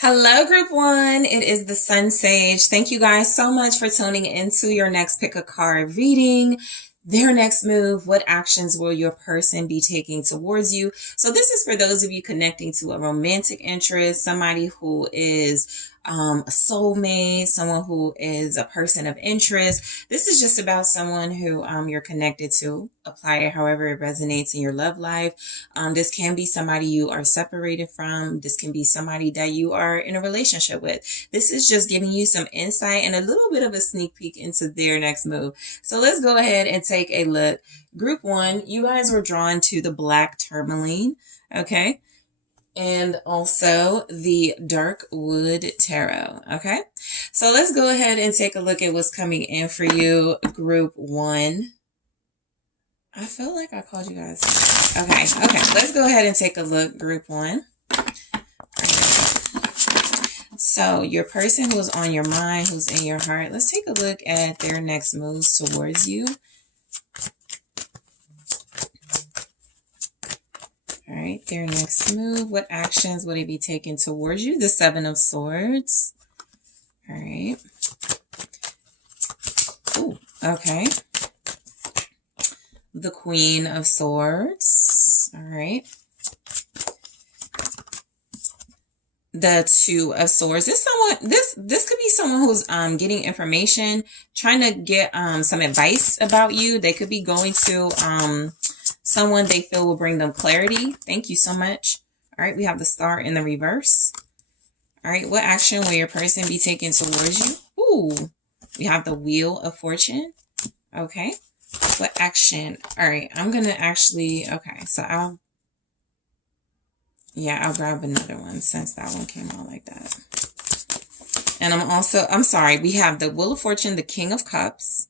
Hello, Group One. It is the SunSage. Thank you guys so much for tuning into your next pick a card reading. Their next move. What actions will your person be taking towards you? So this is for those of you connecting to a romantic interest, somebody who is a soulmate, someone who is a person of interest. This is just about someone who you're connected to. Apply it however it resonates in your love life. This can be somebody you are separated from. This can be somebody that you are in a relationship with. This is just giving you some insight and a little bit of a sneak peek into their next move. So let's go ahead and take a look. Group One, you guys were drawn to the black tourmaline, okay? And also the dark wood tarot, okay? So let's go ahead and take a look at what's coming in for you, Group One. I feel like I called you guys. Okay. Let's go ahead and take a look, Group One. So your person who's on your mind, who's in your heart, let's take a look at their next moves towards you. All right, their next move. What actions will they be taking towards you? The Seven of Swords. All right. Ooh, okay. The Queen of Swords. All right. The Two of Swords. This could be someone who's getting information, trying to get some advice about you. They could be going to someone they feel will bring them clarity. Thank you so much. All right, we have the Star in the reverse. All right, what action will your person be taking towards you? Ooh, we have the Wheel of Fortune. Okay, what action? All right, I'm gonna actually, okay, so I'll grab another one since that one came out like that. And I'm sorry, we have the Wheel of Fortune, the King of Cups.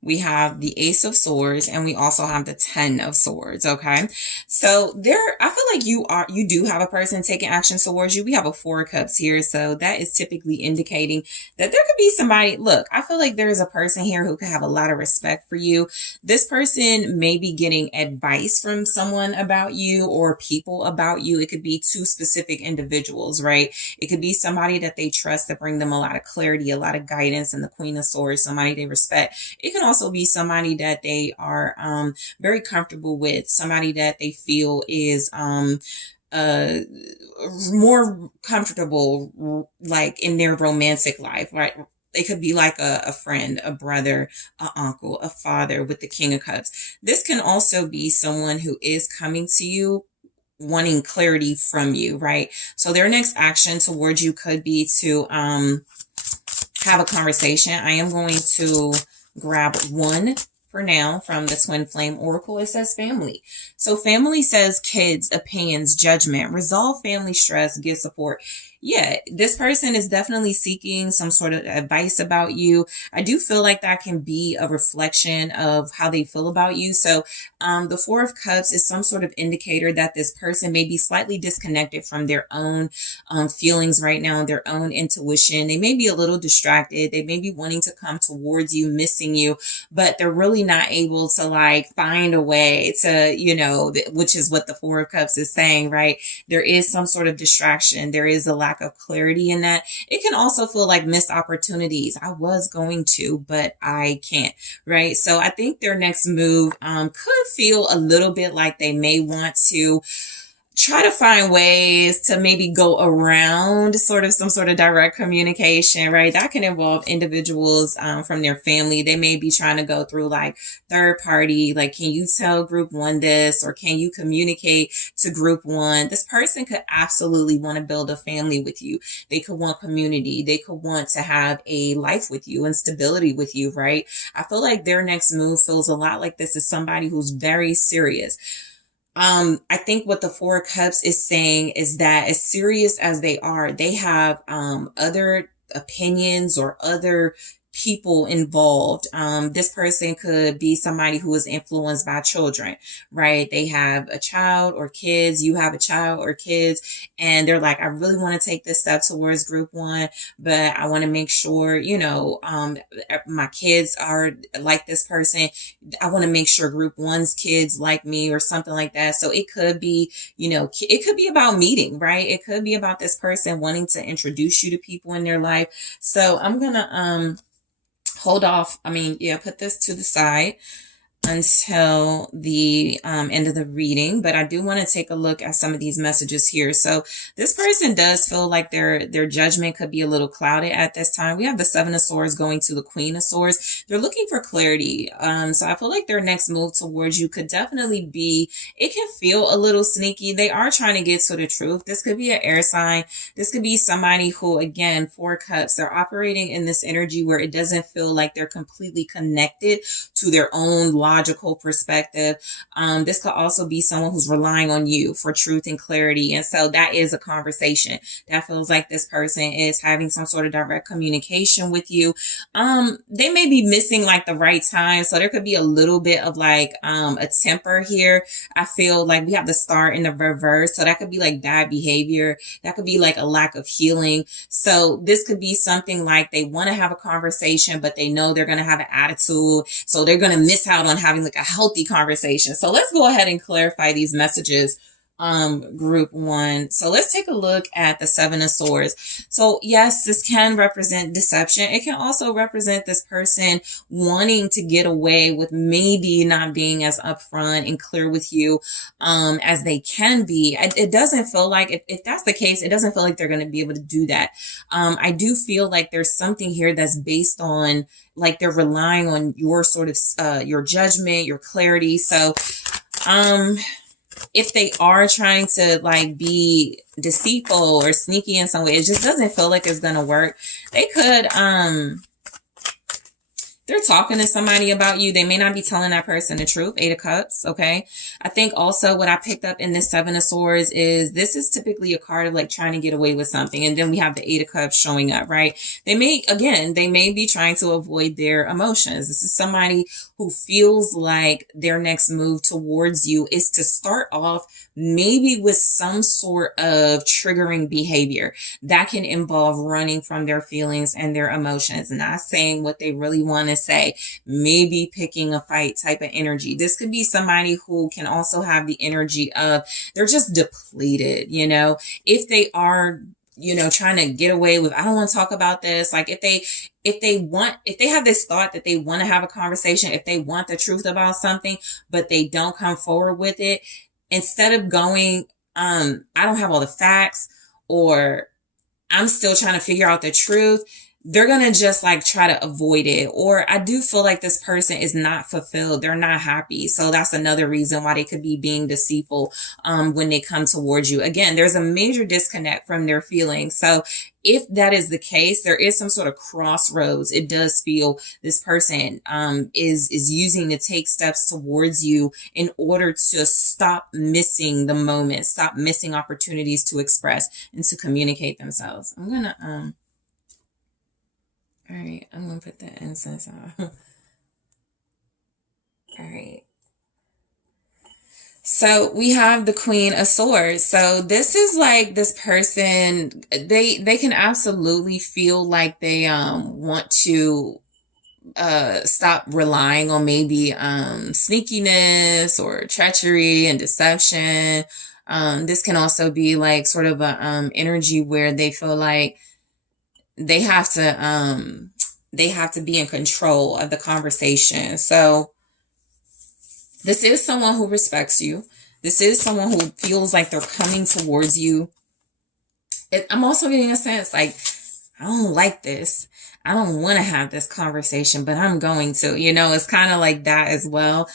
We have the Ace of Swords, and we also have the Ten of Swords, okay? So I feel like you do have a person taking action towards you. We have a Four of Cups here, so that is typically indicating that there could be somebody. Look, I feel like there is a person here who could have a lot of respect for you. This person may be getting advice from someone about you or people about you. It could be two specific individuals, right? It could be somebody that they trust to bring them a lot of clarity, a lot of guidance, and the Queen of Swords, somebody they respect. It can also be somebody that they are very comfortable with, somebody that they feel is more comfortable like in their romantic life, right? It could be like a friend, a brother, an uncle, a father with the King of Cups. This can also be someone who is coming to you wanting clarity from you, right? So their next action towards you could be to have a conversation. I am going to grab one for now from the Twin Flame Oracle. It says family. So family says kids, opinions, judgment, resolve family stress, give support. Yeah, this person is definitely seeking some sort of advice about you. I do feel like that can be a reflection of how they feel about you. So the Four of Cups is some sort of indicator that this person may be slightly disconnected from their own feelings right now, their own intuition. They may be a little distracted. They may be wanting to come towards you, missing you, but they're really not able to like find a way to, which is what the Four of Cups is saying, right? There is some sort of distraction. There is a lack of clarity in that. It can also feel like missed opportunities. I was going to, but I can't, right? So I think their next move could feel a little bit like they may want to try to find ways to maybe go around some sort of direct communication, right? That can involve individuals from their family. They may be trying to go through like third party, like, can you tell Group One this, or can you communicate to Group One? This person could absolutely want to build a family with you. They could want community. They could want to have a life with you and stability with you, right? I feel like their next move feels a lot like this is somebody who's very serious. I think what the Four of Cups is saying is that as serious as they are, they have other opinions or other people involved. This person could be somebody who is influenced by children, right? They have a child or kids, you have a child or kids, and they're like, I really want to take this step towards group one, but I want to make sure, my kids are like this person. I want to make sure group one's kids like me or something like that. So it could be, it could be about meeting, right? It could be about this person wanting to introduce you to people in their life. So I'm going to, hold off. Put this to the side until the end of the reading, but I do want to take a look at some of these messages here. So this person does feel like their judgment could be a little clouded at this time. We have the Seven of Swords going to the Queen of Swords. They're looking for clarity. So I feel like their next move towards you could definitely be, it can feel a little sneaky. They are trying to get to the truth. This could be an air sign. This could be somebody who, again, Four Cups, they're operating in this energy where it doesn't feel like they're completely connected to their own logical perspective. This could also be someone who's relying on you for truth and clarity. And so that is a conversation that feels like this person is having some sort of direct communication with you. They may be missing like the right time. So there could be a little bit of like a temper here. I feel like we have the Star in the reverse. So that could be like bad behavior. That could be like a lack of healing. So this could be something like they want to have a conversation, but they know they're going to have an attitude. So they're going to miss out on having like a healthy conversation. So let's go ahead and clarify these messages, group one. So let's take a look at the Seven of Swords. So yes, this can represent deception. It can also represent this person wanting to get away with maybe not being as upfront and clear with you as they can be. It doesn't feel like, if that's the case, it doesn't feel like they're going to be able to do that. I do feel like there's something here that's based on like they're relying on your sort of your judgment, your clarity. So if they are trying to like be deceitful or sneaky in some way, it just doesn't feel like it's gonna work. They could they're talking to somebody about you. They may not be telling that person the truth. Eight of Cups. Okay. I think also what I picked up in this Seven of Swords is this is typically a card of like trying to get away with something. And then we have the Eight of Cups showing up, right? They may be trying to avoid their emotions. This is somebody who feels like their next move towards you is to start off maybe with some sort of triggering behavior that can involve running from their feelings and their emotions, not saying what they really want to say, maybe picking a fight type of energy. This could be somebody who can also have the energy of they're just depleted, if they are, trying to get away with, I don't want to talk about this. Like if they have this thought that they want to have a conversation, if they want the truth about something, but they don't come forward with it, instead of going, I don't have all the facts, or I'm still trying to figure out the truth, they're going to just like try to avoid it. Or I do feel like this person is not fulfilled. They're not happy. So that's another reason why they could be being deceitful when they come towards you. Again, there's a major disconnect from their feelings. So if that is the case, there is some sort of crossroads. It does feel this person is using to take steps towards you in order to stop missing the moment, stop missing opportunities to express and to communicate themselves. I'm going to all right, I'm going to put the incense on. All right. So we have the Queen of Swords. So this is like this person, they can absolutely feel like they want to stop relying on maybe sneakiness or treachery and deception. This can also be like sort of a energy where they feel like they have to be in control of the conversation. So this is someone who respects you. This is someone who feels like they're coming towards you. I'm also getting a sense like, I don't like this. I don't want to have this conversation, but I'm going to, it's kind of like that as well.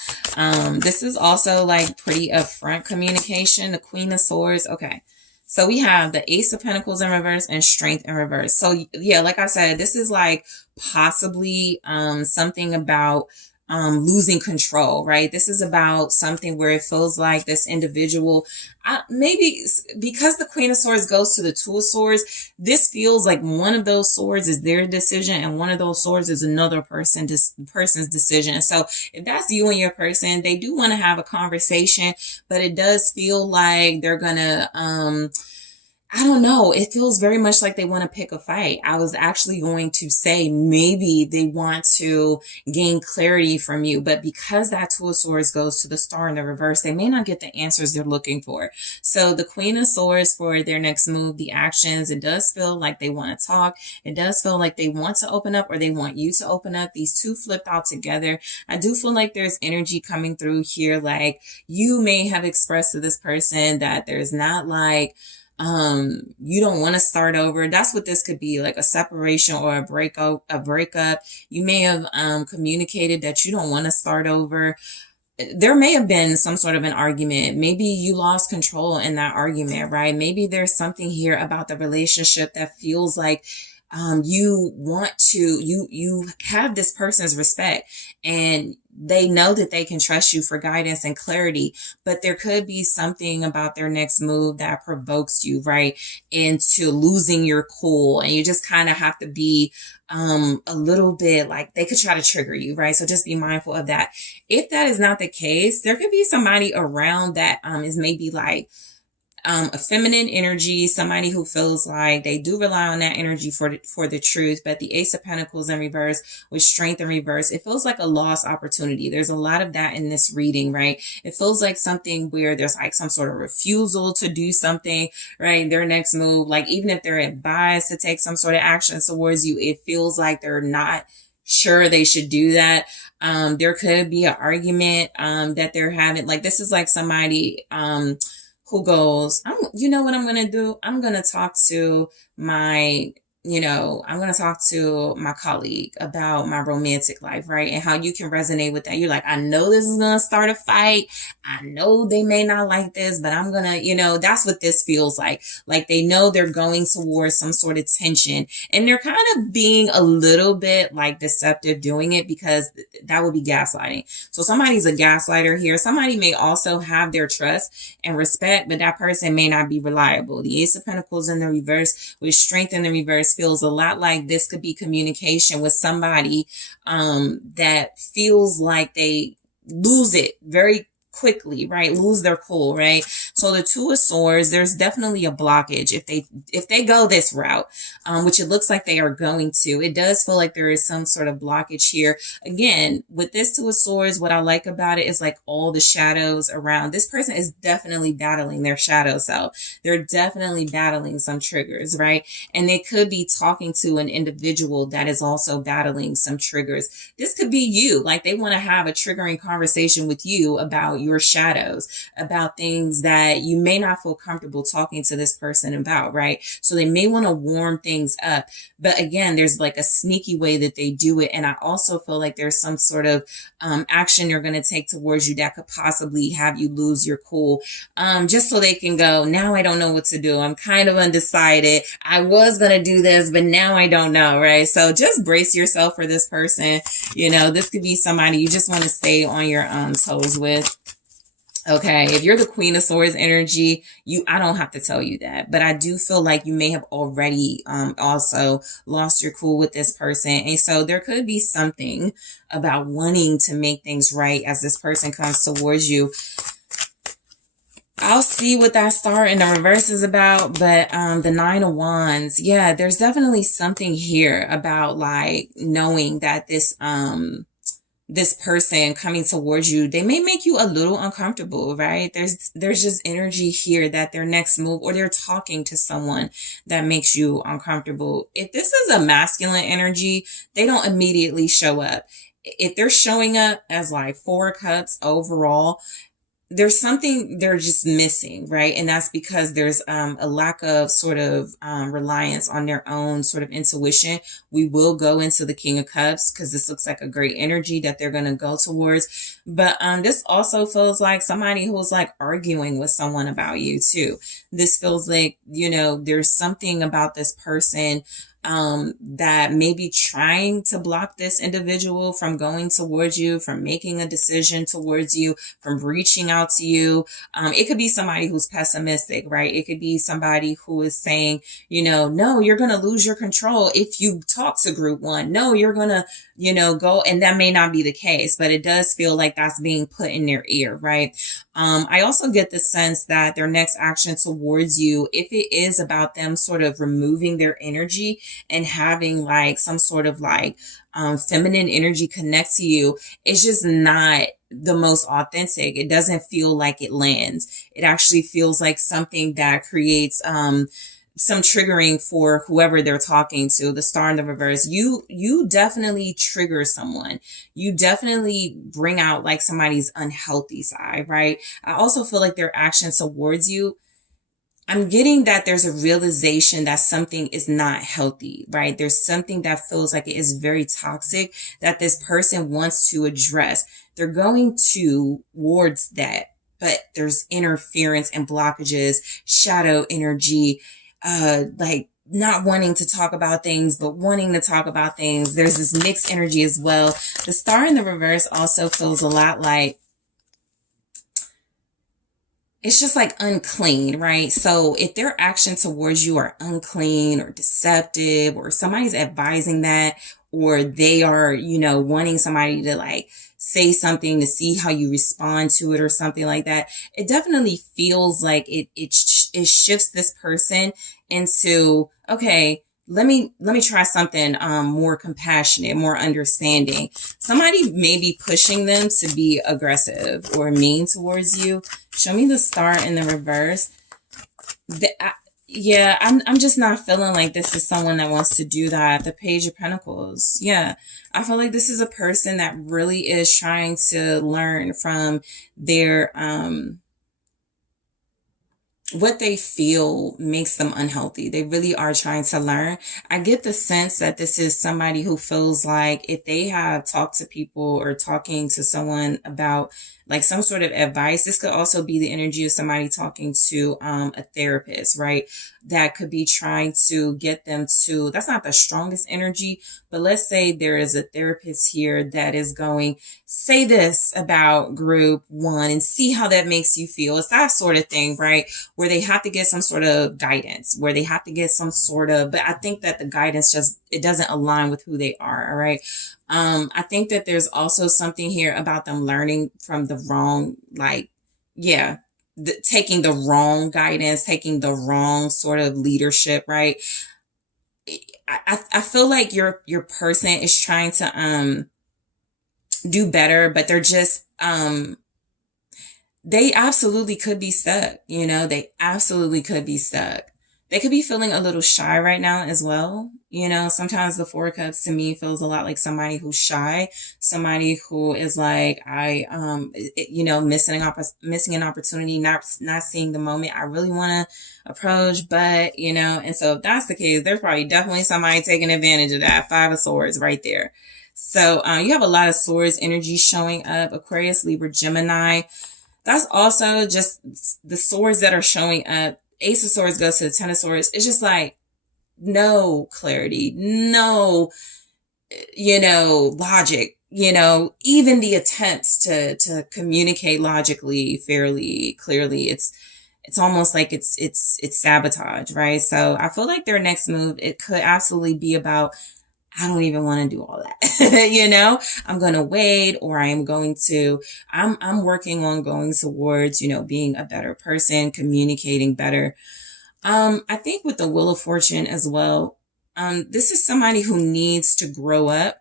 This is also like pretty upfront communication, the Queen of Swords. Okay. So we have the Ace of Pentacles in reverse and Strength in reverse. So yeah, like I said, this is like possibly something about losing control, right? This is about something where it feels like this individual, maybe because the Queen of Swords goes to the Two of Swords, this feels like one of those swords is their decision and one of those swords is another person's decision. So if that's you and your person, they do want to have a conversation, but it does feel like they're gonna, I don't know. It feels very much like they want to pick a fight. I was actually going to say maybe they want to gain clarity from you, but because that Two of Swords goes to the Star in the reverse, they may not get the answers they're looking for. So the Queen of Swords for their next move, the actions, it does feel like they want to talk. It does feel like they want to open up or they want you to open up. These two flipped out together. I do feel like there's energy coming through here. Like you may have expressed to this person that there's not like, you don't want to start over. That's what this could be, like a separation or a breakup. You may have communicated that you don't want to start over. There may have been some sort of an argument. Maybe you lost control in that argument, right? Maybe there's something here about the relationship that feels like you have this person's respect and they know that they can trust you for guidance and clarity, but there could be something about their next move that provokes you, right, into losing your cool. And you just kind of have to be a little bit like they could try to trigger you, right? So just be mindful of that. If that is not the case, there could be somebody around that is maybe like a feminine energy, somebody who feels like they do rely on that energy for the truth. But the Ace of Pentacles in reverse with strength in reverse, it feels like a lost opportunity. There's a lot of that in this reading, right? It feels like something where there's like some sort of refusal to do something, right? Their next move, like even if they're advised to take some sort of action towards you, it feels like they're not sure they should do that. There could be an argument that they're having. Like this is like somebody who goes, you know what I'm going to do? I'm going to talk to I'm going to talk to my colleague about my romantic life, right? And how you can resonate with that. You're like, I know this is going to start a fight. I know they may not like this, but I'm going to, that's what this feels like. Like they know they're going towards some sort of tension and they're kind of being a little bit like deceptive doing it because that would be gaslighting. So somebody's a gaslighter here. Somebody may also have their trust and respect, but that person may not be reliable. The Ace of Pentacles in the reverse with strength in the reverse feels a lot like this could be communication with somebody that feels like they lose it very quickly, right? Lose their cool, right? So the Two of Swords, there's definitely a blockage if they go this route, which it looks like they are going to. It does feel like there is some sort of blockage here. Again, with this Two of Swords, what I like about it is like all the shadows around. This person is definitely battling their shadow self. They're definitely battling some triggers, right? And they could be talking to an individual that is also battling some triggers. This could be you. Like they want to have a triggering conversation with you about your shadows, about things that you may not feel comfortable talking to this person about, right? So they may want to warm things up. But again, there's like a sneaky way that they do it. And I also feel like there's some sort of action they're going to take towards you that could possibly have you lose your cool, just so they can go, now I don't know what to do. I'm kind of undecided. I was going to do this, but now I don't know, right? So just brace yourself for this person. This could be somebody you just want to stay on your toes with. Okay, if you're the Queen of Swords energy, I don't have to tell you that, but I do feel like you may have already also lost your cool with this person. And so there could be something about wanting to make things right as this person comes towards you. I'll see what that Star in the reverse is about, but the Nine of Wands, yeah, there's definitely something here about like knowing that this person coming towards you, they may make you a little uncomfortable, right? There's just energy here that their next move or they're talking to someone that makes you uncomfortable. If this is a masculine energy, they don't immediately show up. If they're showing up as like Four of Cups overall, there's something they're just missing, right? And that's because there's a lack of sort of reliance on their own sort of intuition. We will go into the King of Cups because this looks like a great energy that they're going to go towards. But this also feels like somebody who's like arguing with someone about you too. This feels like, there's something about this person that may be trying to block this individual from going towards you, from making a decision towards you, from reaching out to you. It could be somebody who's pessimistic, right? It could be somebody who is saying, no, you're going to lose your control if you talk to group one. No, you're going to, go. And that may not be the case, but it does feel like that's being put in their ear, right? I also get the sense that their next action towards you, if it is about them sort of removing their energy and having like some sort of like feminine energy connect to you, it's just not the most authentic. It doesn't feel like it lands. It actually feels like something that creates some triggering for whoever they're talking to. The star in the reverse, you definitely trigger someone. You definitely bring out like somebody's unhealthy side, right? I also feel like their action towards you, I'm getting that there's a realization that something is not healthy, right? There's something that feels like it is very toxic that this person wants to address. They're going towards that, but there's interference and blockages, shadow energy, like not wanting to talk about things, but wanting to talk about things. There's this mixed energy as well. The star in the reverse also feels a lot like, it's just like unclean, right? So if their action towards you are unclean or deceptive, or somebody's advising that, or they are, wanting somebody to like say something to see how you respond to it or something like that, it definitely feels like it shifts this person into, okay, let me try something more compassionate, more understanding. Somebody may be pushing them to be aggressive or mean towards you. Show me the star in the reverse. I'm just not feeling like this is someone that wants to do that. The Page of Pentacles. Yeah, I feel like this is a person that really is trying to learn from their what they feel makes them unhealthy. They really are trying to learn. I get the sense that this is somebody who feels like if they have talked to people or talking to someone about like some sort of advice, this could also be the energy of somebody talking to a therapist, right? That could be trying to get them to, that's not the strongest energy, but let's say there is a therapist here that is going, say this about group one and see how that makes you feel. It's that sort of thing, right? Where they have to get some sort of guidance, where they have to get some sort of, but I think that the guidance just, it doesn't align with who they are. All right. I think that there's also something here about them learning from the wrong, like, taking the wrong guidance, taking the wrong sort of leadership, right? I feel like your person is trying to do better, but they're just they absolutely could be stuck. They absolutely could be stuck. They could be feeling a little shy right now as well. Sometimes the Four of Cups to me feels a lot like somebody who's shy, somebody who is like, missing an opportunity, not seeing the moment I really want to approach, but, and so if that's the case, there's probably definitely somebody taking advantage of that. Five of Swords right there. So you have a lot of Swords energy showing up. Aquarius, Libra, Gemini. That's also just the swords that are showing up. Ace of Swords goes to the Ten of Swords. It's just like, no clarity, no, logic, even the attempts to communicate logically, fairly, clearly, it's almost like it's sabotage, right? So I feel like their next move, it could absolutely be about, I don't even want to do all that. I'm going to wait, or I'm working on going towards, being a better person, communicating better. I think with the Wheel of Fortune as well, this is somebody who needs to grow up.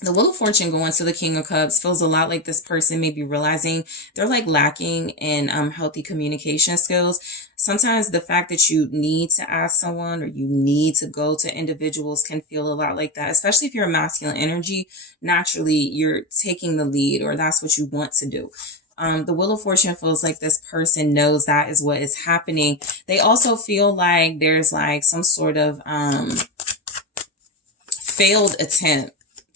The Wheel of Fortune going to the King of Cups feels a lot like this person may be realizing they're like lacking in healthy communication skills. Sometimes the fact that you need to ask someone or you need to go to individuals can feel a lot like that, especially if you're a masculine energy. Naturally, you're taking the lead, or that's what you want to do. The Wheel of Fortune feels like this person knows that is what is happening. They also feel like there's like some sort of failed attempt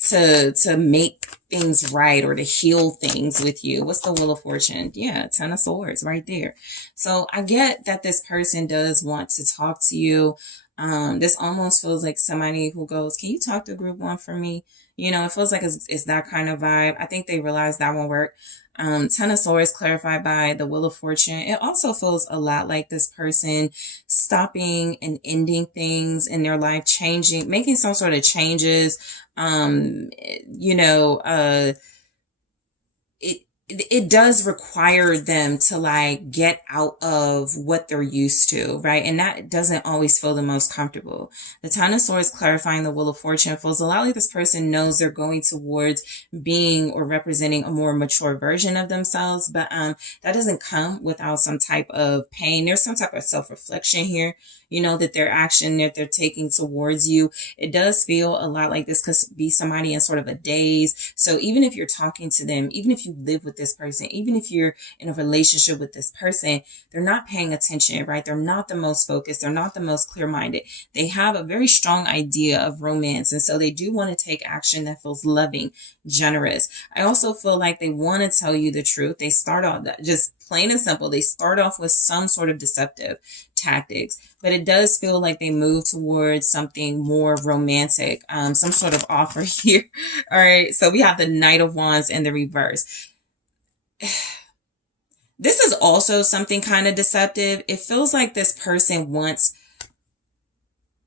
to make things right or to heal things with you. What's the Wheel of Fortune? Yeah, Ten of Swords right there. So I get that this person does want to talk to you. This almost feels like somebody who goes, can you talk to group one for me? You know, it feels like it's that kind of vibe. I think they realized that won't work. Ten of Swords clarified by the Wheel of Fortune. It also feels a lot like this person stopping and ending things in their life, changing, making some sort of changes. You know, it does require them to like get out of what they're used to, right? And that doesn't always feel the most comfortable. The Ten of Swords clarifying the Wheel of Fortune feels a lot like this person knows they're going towards being or representing a more mature version of themselves, but that doesn't come without some type of pain. There's some type of self-reflection here, you know, that their action that they're taking towards you. It does feel a lot like this could be somebody in sort of a daze. So even if you're talking to them, even if you live with this person, even if you're in a relationship with this person, they're not paying attention, right? They're not the most focused. They're not the most clear-minded. They have a very strong idea of romance. And so they do want to take action that feels loving, generous. I also feel like they want to tell you the truth. They start off just plain and simple. They start off with some sort of deceptive tactics, but it does feel like they move towards something more romantic, some sort of offer here. All right. So we have the Knight of Wands in the reverse. This is also something kind of deceptive. It feels like this person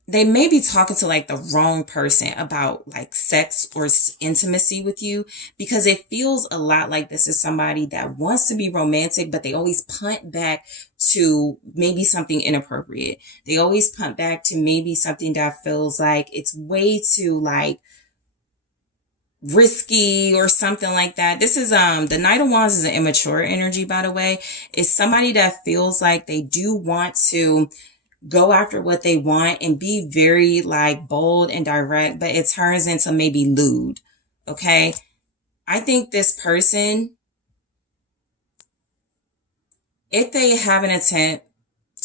they may be talking to like the wrong person about like sex or intimacy with you, because it feels a lot like this is somebody that wants to be romantic, but they always punt back to maybe something inappropriate. They always punt back to maybe something that feels like it's way too like risky or something like that. This is the Knight of Wands is an immature energy, by the way. It's somebody that feels like they do want to go after what they want and be very like bold and direct, but it turns into maybe lewd. Okay. I think this person, if they have an intent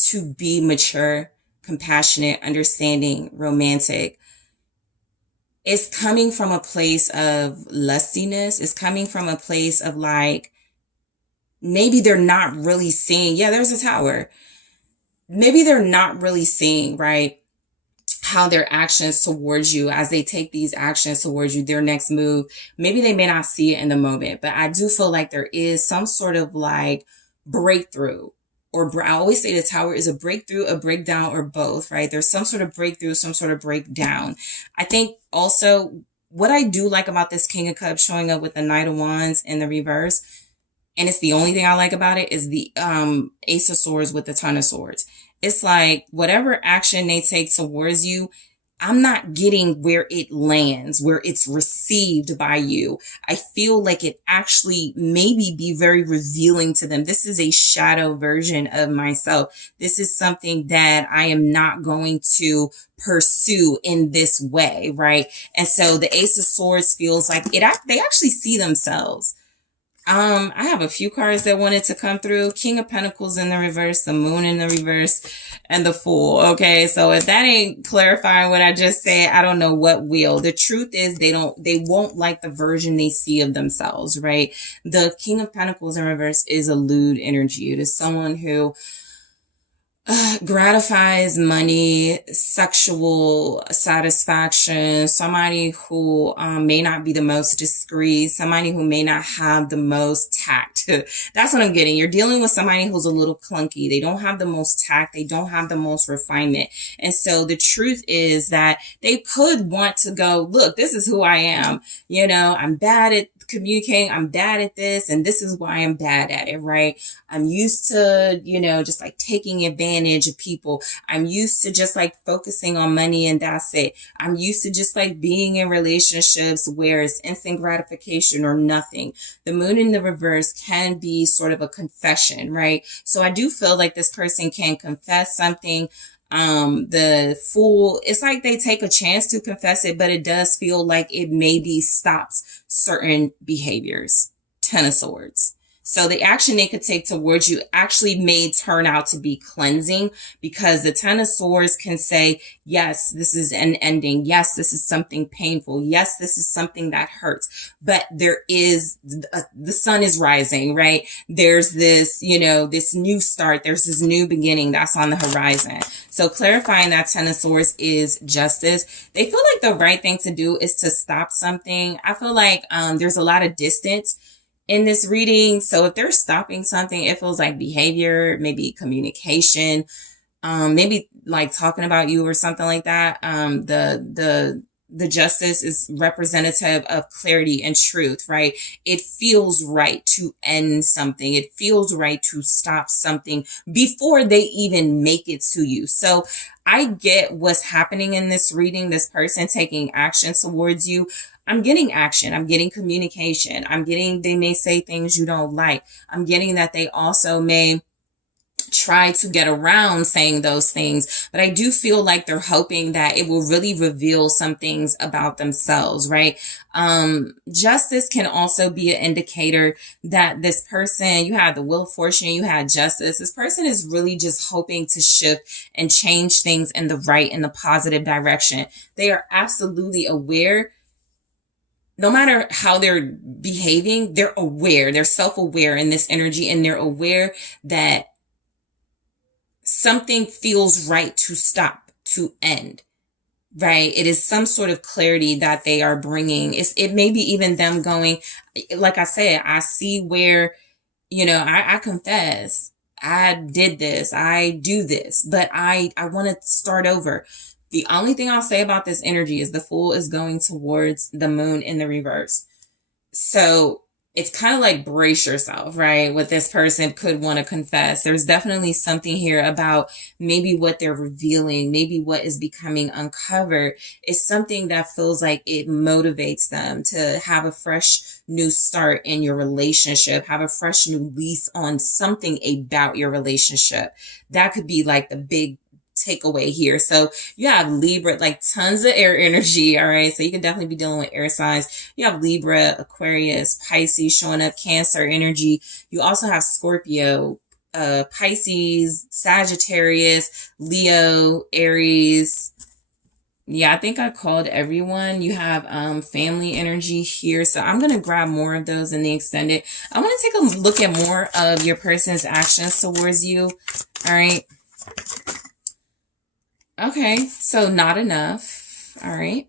to be mature, compassionate, understanding, romantic, it's coming from a place of lustiness. It's coming from a place of like, maybe they're not really seeing, yeah, there's a tower. Maybe they're not really seeing, right, how their actions towards you, as they take these actions towards you, their next move, maybe they may not see it in the moment, but I do feel like there is some sort of like breakthrough, or I always say the tower is a breakthrough, a breakdown, or both, right? There's some sort of breakthrough, some sort of breakdown. I think also what I do like about this King of Cups showing up with the Knight of Wands in the reverse, and it's the only thing I like about it, is the Ace of Swords with the Ten of Swords. It's like whatever action they take towards you, I'm not getting where it lands, where it's received by you. I feel like it actually maybe be very revealing to them. This is a shadow version of myself. This is something that I am not going to pursue in this way, right? And so the Ace of Swords feels like they actually see themselves. I have a few cards that wanted to come through. King of Pentacles in the reverse, the Moon in the reverse, and the Fool. Okay, so if that ain't clarifying what I just said, I don't know what will. The truth is they won't like the version they see of themselves, right? The King of Pentacles in reverse is a lewd energy. It is someone who gratifies money, sexual satisfaction, somebody who may not be the most discreet, somebody who may not have the most tact. That's what I'm getting. You're dealing with somebody who's a little clunky. They don't have the most tact. They don't have the most refinement. And so the truth is that they could want to go, look, this is who I am. You know, I'm bad at communicating. I'm bad at this, and this is why I'm bad at it, right? I'm used to, you know, just like taking advantage of people. I'm used to just like focusing on money and that's it. I'm used to just like being in relationships where it's instant gratification or nothing. The Moon in the reverse can be sort of a confession, right? So I do feel like this person can confess something. The Fool, it's like they take a chance to confess it, but it does feel like it maybe stops certain behaviors. Ten of Swords. So the action they could take towards you actually may turn out to be cleansing, because the Ten of Swords can say, yes, this is an ending. Yes, this is something painful. Yes, this is something that hurts. But there is, the sun is rising, right? There's this, this new start. There's this new beginning that's on the horizon. So clarifying that Ten of Swords is justice. They feel like the right thing to do is to stop something. I feel like there's a lot of distance in this reading. So if they're stopping something, it feels like behavior, maybe communication, maybe like talking about you or something like that. The justice is representative of clarity and truth, right? It feels right to end something. It feels right to stop something before they even make it to you. So I get what's happening in this reading, this person taking action towards you. I'm getting action. I'm getting communication. I'm getting, they may say things you don't like. I'm getting that they also may try to get around saying those things, but I do feel like they're hoping that it will really reveal some things about themselves, right? Justice can also be an indicator that this person, you had the Wheel of Fortune, you had justice. This person is really just hoping to shift and change things in the right, in the positive direction. They are absolutely aware. No matter how they're behaving, they're aware, they're self-aware in this energy, and they're aware that something feels right to stop, to end, right? It is some sort of clarity that they are bringing. It may be even them going, like I said, I see where, I confess, I did this, I do this, but I want to start over. The only thing I'll say about this energy is the Fool is going towards the Moon in the reverse. So it's kind of like brace yourself, right? What this person could want to confess. There's definitely something here about maybe what they're revealing, maybe what is becoming uncovered is something that feels like it motivates them to have a fresh new start in your relationship, have a fresh new lease on something about your relationship. That could be like the big takeaway here. So you have Libra, like tons of air energy. All right. So you can definitely be dealing with air signs. You have Libra, Aquarius, Pisces showing up, Cancer energy. You also have Scorpio, Pisces, Sagittarius, Leo, Aries. Yeah, I think I called everyone. You have family energy here. So I'm going to grab more of those in the extended. I want to take a look at more of your person's actions towards you. All right. Okay, so not enough. All right.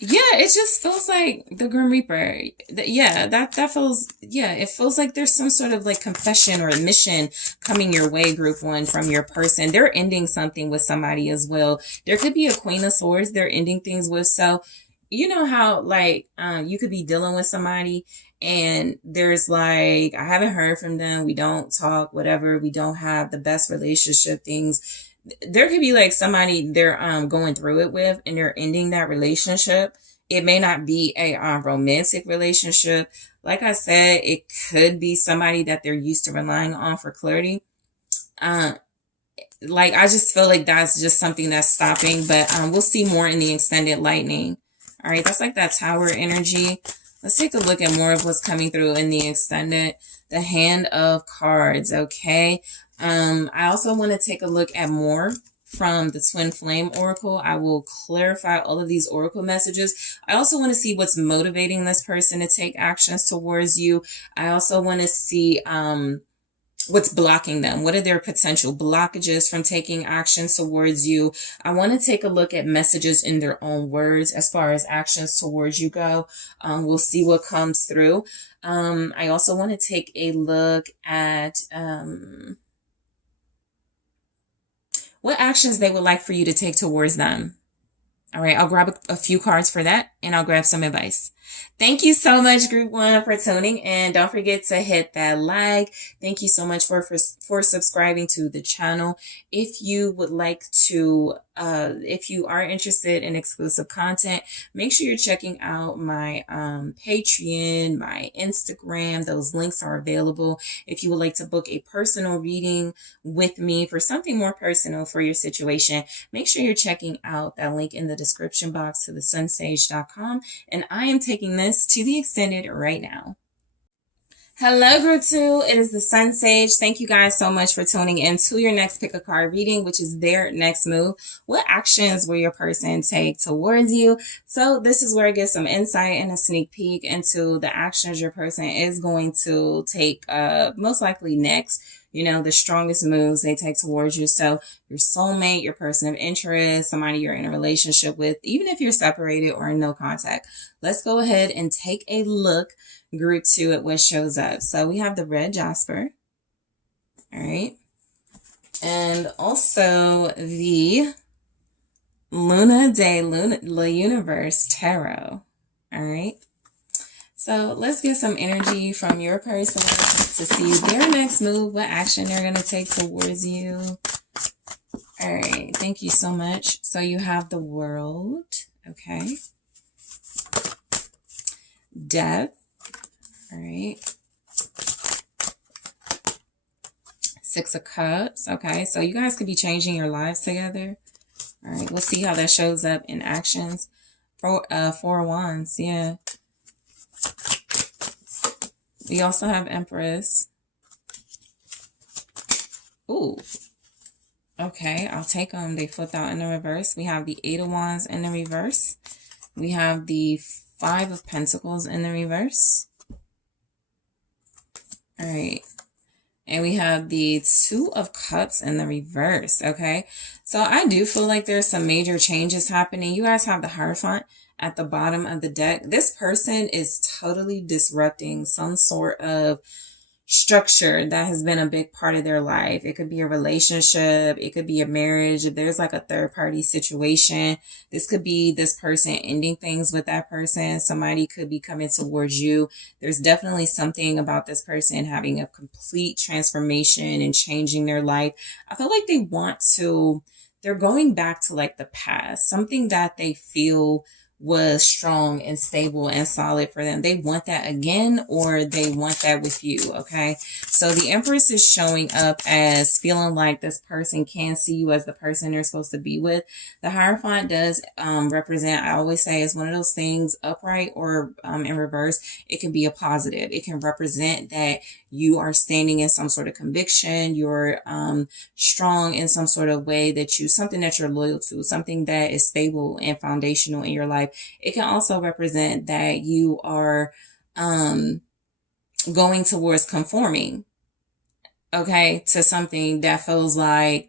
Yeah, it just feels like the Grim Reaper. Yeah, that feels, yeah, it feels like there's some sort of like confession or admission coming your way, group one, from your person. They're ending something with somebody as well. There could be a Queen of Swords they're ending things with. So you know how like you could be dealing with somebody and there's like, I haven't heard from them, we don't talk, whatever, we don't have the best relationship things. There could be like somebody they're going through it with and they're ending that relationship. It may not be a romantic relationship. Like I said, it could be somebody that they're used to relying on for clarity. Like I just feel like that's just something that's stopping, but we'll see more in the extended lightning. All right, that's like that Tower energy. Let's take a look at more of what's coming through in the extended. The Hand of Cards, okay? I also want to take a look at more from the Twin Flame Oracle. I will clarify all of these Oracle messages. I also want to see what's motivating this person to take actions towards you. I also want to see what's blocking them. What are their potential blockages from taking actions towards you? I want to take a look at messages in their own words as far as actions towards you go. We'll see what comes through. I also want to take a look at what actions they would like for you to take towards them. All right, I'll grab a few cards for that and I'll grab some advice. Thank you so much, Group 1, for tuning in. Don't forget to hit that like. Thank you so much for subscribing to the channel. If you would like to, if you are interested in exclusive content, make sure you're checking out my Patreon, my Instagram. Those links are available. If you would like to book a personal reading with me for something more personal for your situation, make sure you're checking out that link in the description box to thesunsage.com. SunSageTarot.com, and I am taking this to the extended right now. Hello, Group 2. It is the Sun Sage. Thank you guys so much for tuning in to your next pick a card reading, which is their next move. What actions will your person take towards you? So this is where I get some insight and a sneak peek into the actions your person is going to take most likely next. You know, the strongest moves they take towards you. So your soulmate, your person of interest, somebody you're in a relationship with, even if you're separated or in no contact. Let's go ahead and take a look, Group 2, at what shows up. So we have the red jasper. All right. And also the Luna de La Universe Tarot. All right. So let's get some energy from your person to see their next move, what action they're going to take towards you. All right. Thank you so much. So you have the World. Okay. Death. All right. Six of Cups. Okay. So you guys could be changing your lives together. All right. We'll see how that shows up in actions. Four of Wands. Yeah. We also have Empress. Ooh. Okay, I'll take them. They flipped out in the reverse. We have the Eight of Wands in the reverse. We have the Five of Pentacles in the reverse. All right. And we have the Two of Cups in the reverse, okay? So I do feel like there's some major changes happening. You guys have the Hierophant at the bottom of the deck. This person is totally disrupting some sort of structure that has been a big part of their life. It could be a relationship. It could be a marriage. If there's like a third party situation, this could be this person ending things with that person. Somebody could be coming towards you. There's definitely something about this person having a complete transformation and changing their life. I feel like they're going back to like the past, something that they feel was strong and stable and solid for them. They want that again, or they want that with you, okay? So the Empress is showing up as feeling like this person can see you as the person they're supposed to be with. The Hierophant does represent, I always say, it's one of those things, upright or in reverse. It can be a positive. It can represent that you are standing in some sort of conviction. You're strong in some sort of way, something that you're loyal to, something that is stable and foundational in your life. It can also represent that you are going towards conforming, okay, to something that feels like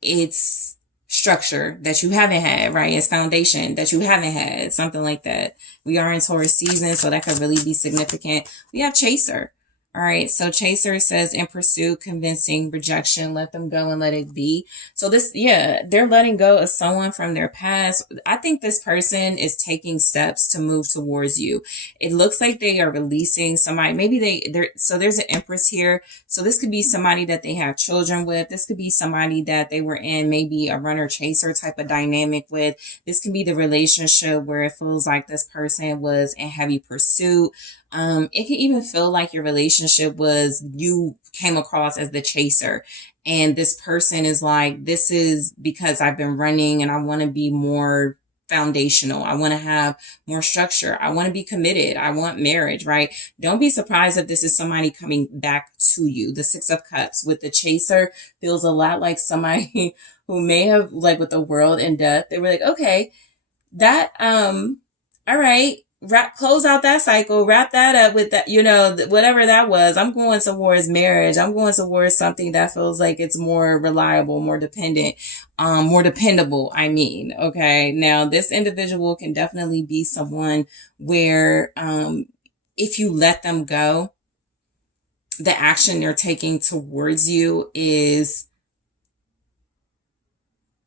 it's structure that you haven't had, right? It's foundation that you haven't had, something like that. We are in Taurus season, so that could really be significant. We have Chaser. All right. So Chaser says in pursuit, convincing, rejection, let them go and let it be. So they're letting go of someone from their past. I think this person is taking steps to move towards you. It looks like they are releasing somebody. Maybe so there's an Empress here. So this could be somebody that they have children with. This could be somebody that they were in maybe a runner chaser type of dynamic with. This can be the relationship where it feels like this person was in heavy pursuit. It can even feel like your relationship was, you came across as the chaser, and this person is like, this is because I've been running and I want to be more foundational. I want to have more structure. I want to be committed. I want marriage, right? Don't be surprised if this is somebody coming back to you. The Six of Cups with the Chaser feels a lot like somebody who may have, like with the World and Death, they were like, okay, that, all right, close out that cycle, wrap that up with that, whatever that was. I'm going towards marriage. I'm going towards something that feels like it's more reliable, more dependent, more dependable. Okay. Now this individual can definitely be someone where, if you let them go, the action they're taking towards you is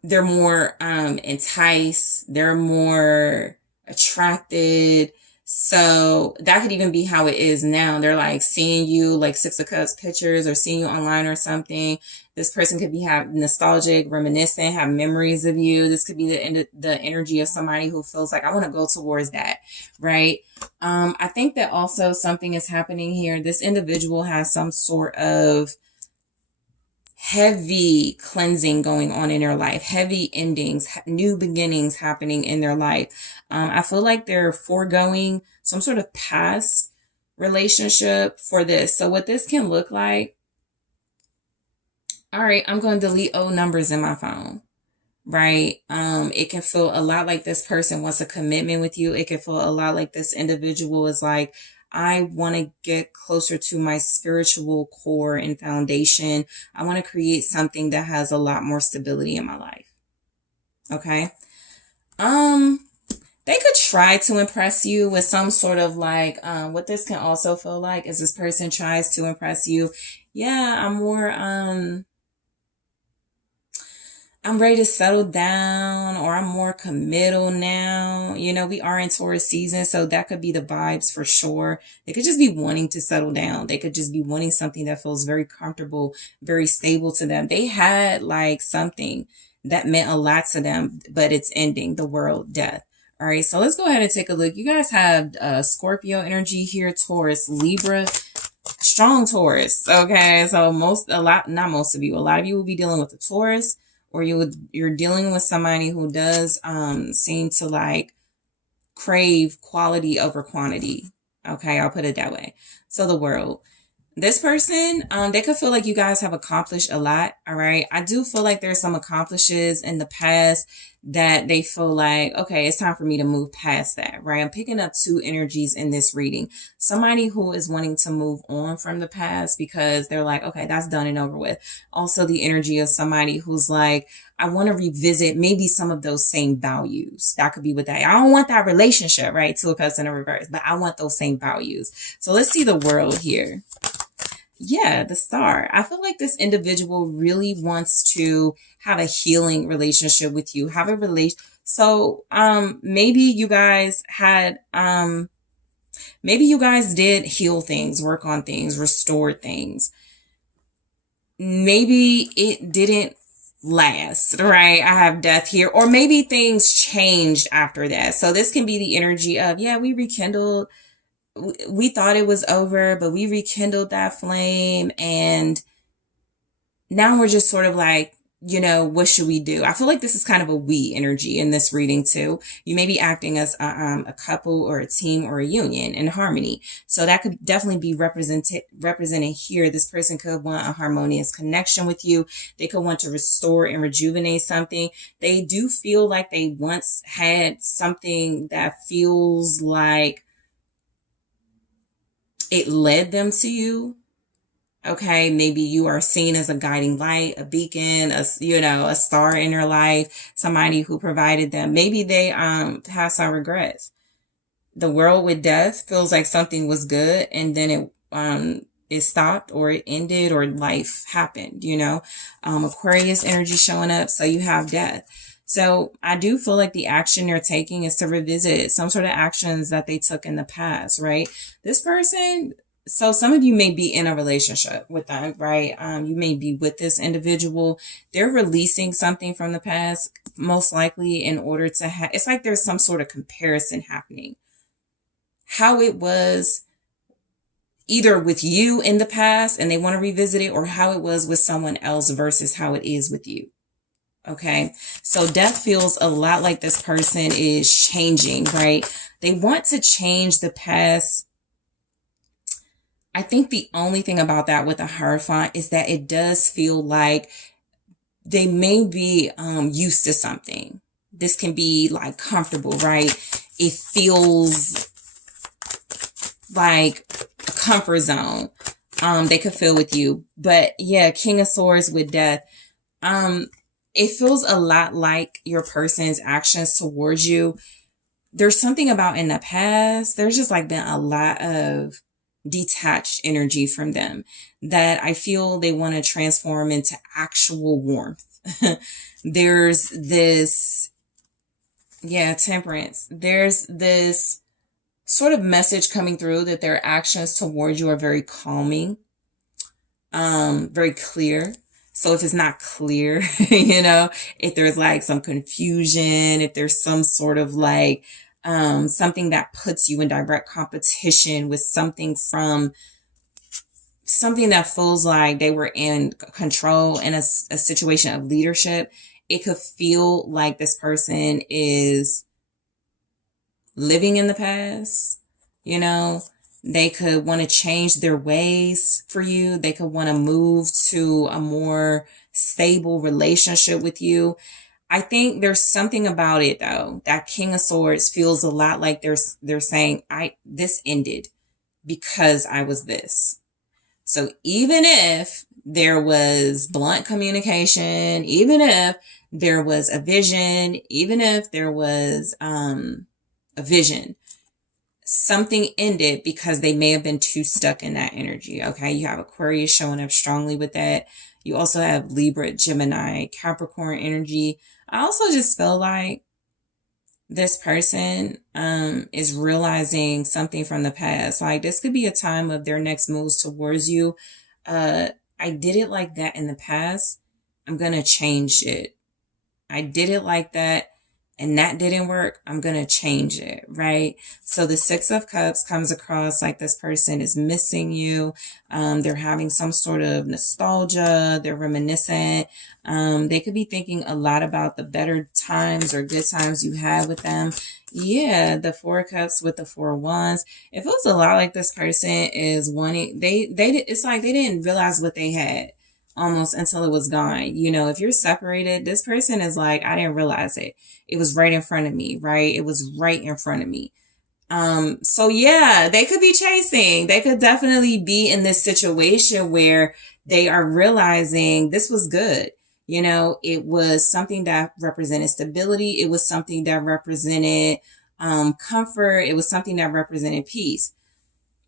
they're more, enticed. They're more attracted. So that could even be how it is now. They're like seeing you, like Six of Cups pictures, or seeing you online or something. This person could be have nostalgic, reminiscent, have memories of you. This could be the energy of somebody who feels like, I want to go towards that, right? I think that also something is happening here. This individual has some sort of heavy cleansing going on in their life, heavy endings, new beginnings happening in their life. I feel like they're foregoing some sort of past relationship for this. So what this can look like, all right, I'm going to delete old numbers in my phone. Right. It can feel a lot like this person wants a commitment with you. It can feel a lot like this individual is like, I want to get closer to my spiritual core and foundation. I want to create something that has a lot more stability in my life. Okay. They could try to impress you with some sort of like, what this can also feel like is this person tries to impress you. Yeah, I'm ready to settle down, or I'm more committal now. You know, we are in Taurus season, so that could be the vibes for sure. They could just be wanting to settle down. They could just be wanting something that feels very comfortable, very stable to them. They had like something that meant a lot to them, but it's ending, the world, death. All right, so let's go ahead and take a look. You guys have Scorpio energy here, Taurus, Libra, strong Taurus. Okay, so a lot of you will be dealing with a Taurus, or you're dealing with somebody who does seem to like crave quality over quantity. Okay, I'll put it that way. So the world. This person, they could feel like you guys have accomplished a lot. All right. I do feel like there's some accomplishes in the past that they feel like, okay, it's time for me to move past that. Right. I'm picking up two energies in this reading. Somebody who is wanting to move on from the past because they're like, okay, that's done and over with. Also the energy of somebody who's like, I want to revisit maybe some of those same values. That could be with that. I don't want that relationship, right? Two of Cups in a reverse, but I want those same values. So let's see the world here. Yeah, the star. I feel like this individual really wants to have a healing relationship with you. Have a relation. So, maybe you guys did heal things, work on things, restore things. Maybe it didn't last, right? I have death here, or maybe things changed after that. So this can be the energy of, yeah, we rekindled. We thought it was over, but we rekindled that flame, and now we're just sort of like, you know, what should we do? I feel like this is kind of a we energy in this reading too. You may be acting as a couple or a team or a union in harmony. So that could definitely be represented here. This person could want a harmonious connection with you. They could want to restore and rejuvenate something. They do feel like they once had something that feels like it led them to you. Okay, maybe you are seen as a guiding light, a beacon, a star in their life, somebody who provided them. Maybe they have some regrets. The world with death feels like something was good, and then it stopped, or it ended, or life happened, Aquarius energy showing up, so you have death. So I do feel like the action they're taking is to revisit some sort of actions that they took in the past, right? This person, so some of you may be in a relationship with them, right? You may be with this individual. They're releasing something from the past, most likely in order to have, it's like there's some sort of comparison happening. How it was either with you in the past and they want to revisit it, or how it was with someone else versus how it is with you. Okay, so death feels a lot like this person is changing, right? They want to change the past. I think the only thing about that with the Hierophant is that it does feel like they may be used to something. This can be like comfortable, right? It feels like a comfort zone. They could feel with you. But yeah, King of Swords with death. It feels a lot like your person's actions towards you. There's something about in the past, there's just like been a lot of detached energy from them that I feel they want to transform into actual warmth. There's this, temperance. There's this sort of message coming through that their actions towards you are very calming, very clear. So if it's not clear, if there's like some confusion, if there's some sort of like something that puts you in direct competition with something from something that feels like they were in control in a situation of leadership. It could feel like this person is living in the past. You know, they could want to change their ways for you. They could want to move to a more stable relationship with you. I think there's something about it though. That King of Swords feels a lot like they're saying, this ended because I was this. So even if there was blunt communication, even if there was a vision, even if there was a vision, something ended because they may have been too stuck in that energy. Okay. You have Aquarius showing up strongly with that. You also have Libra, Gemini, Capricorn energy. I also just feel like this person is realizing something from the past. Like this could be a time of their next moves towards you. I did it like that in the past. I'm going to change it. I did it like that and that didn't work. I'm going to change it, right? So the Six of Cups comes across like this person is missing you. They're having some sort of nostalgia. They're reminiscent. They could be thinking a lot about the better times or good times you had with them. Yeah, the Four of Cups with the Four of Wands. It feels a lot like this person is wanting, it's like they didn't realize what they had almost until it was gone. You know, if you're separated, this person is like, I didn't realize it. It was right in front of me, right? It was right in front of me. So yeah, they could be chasing. They could definitely be in this situation where they are realizing this was good. You know, it was something that represented stability. It was something that represented comfort. It was something that represented peace.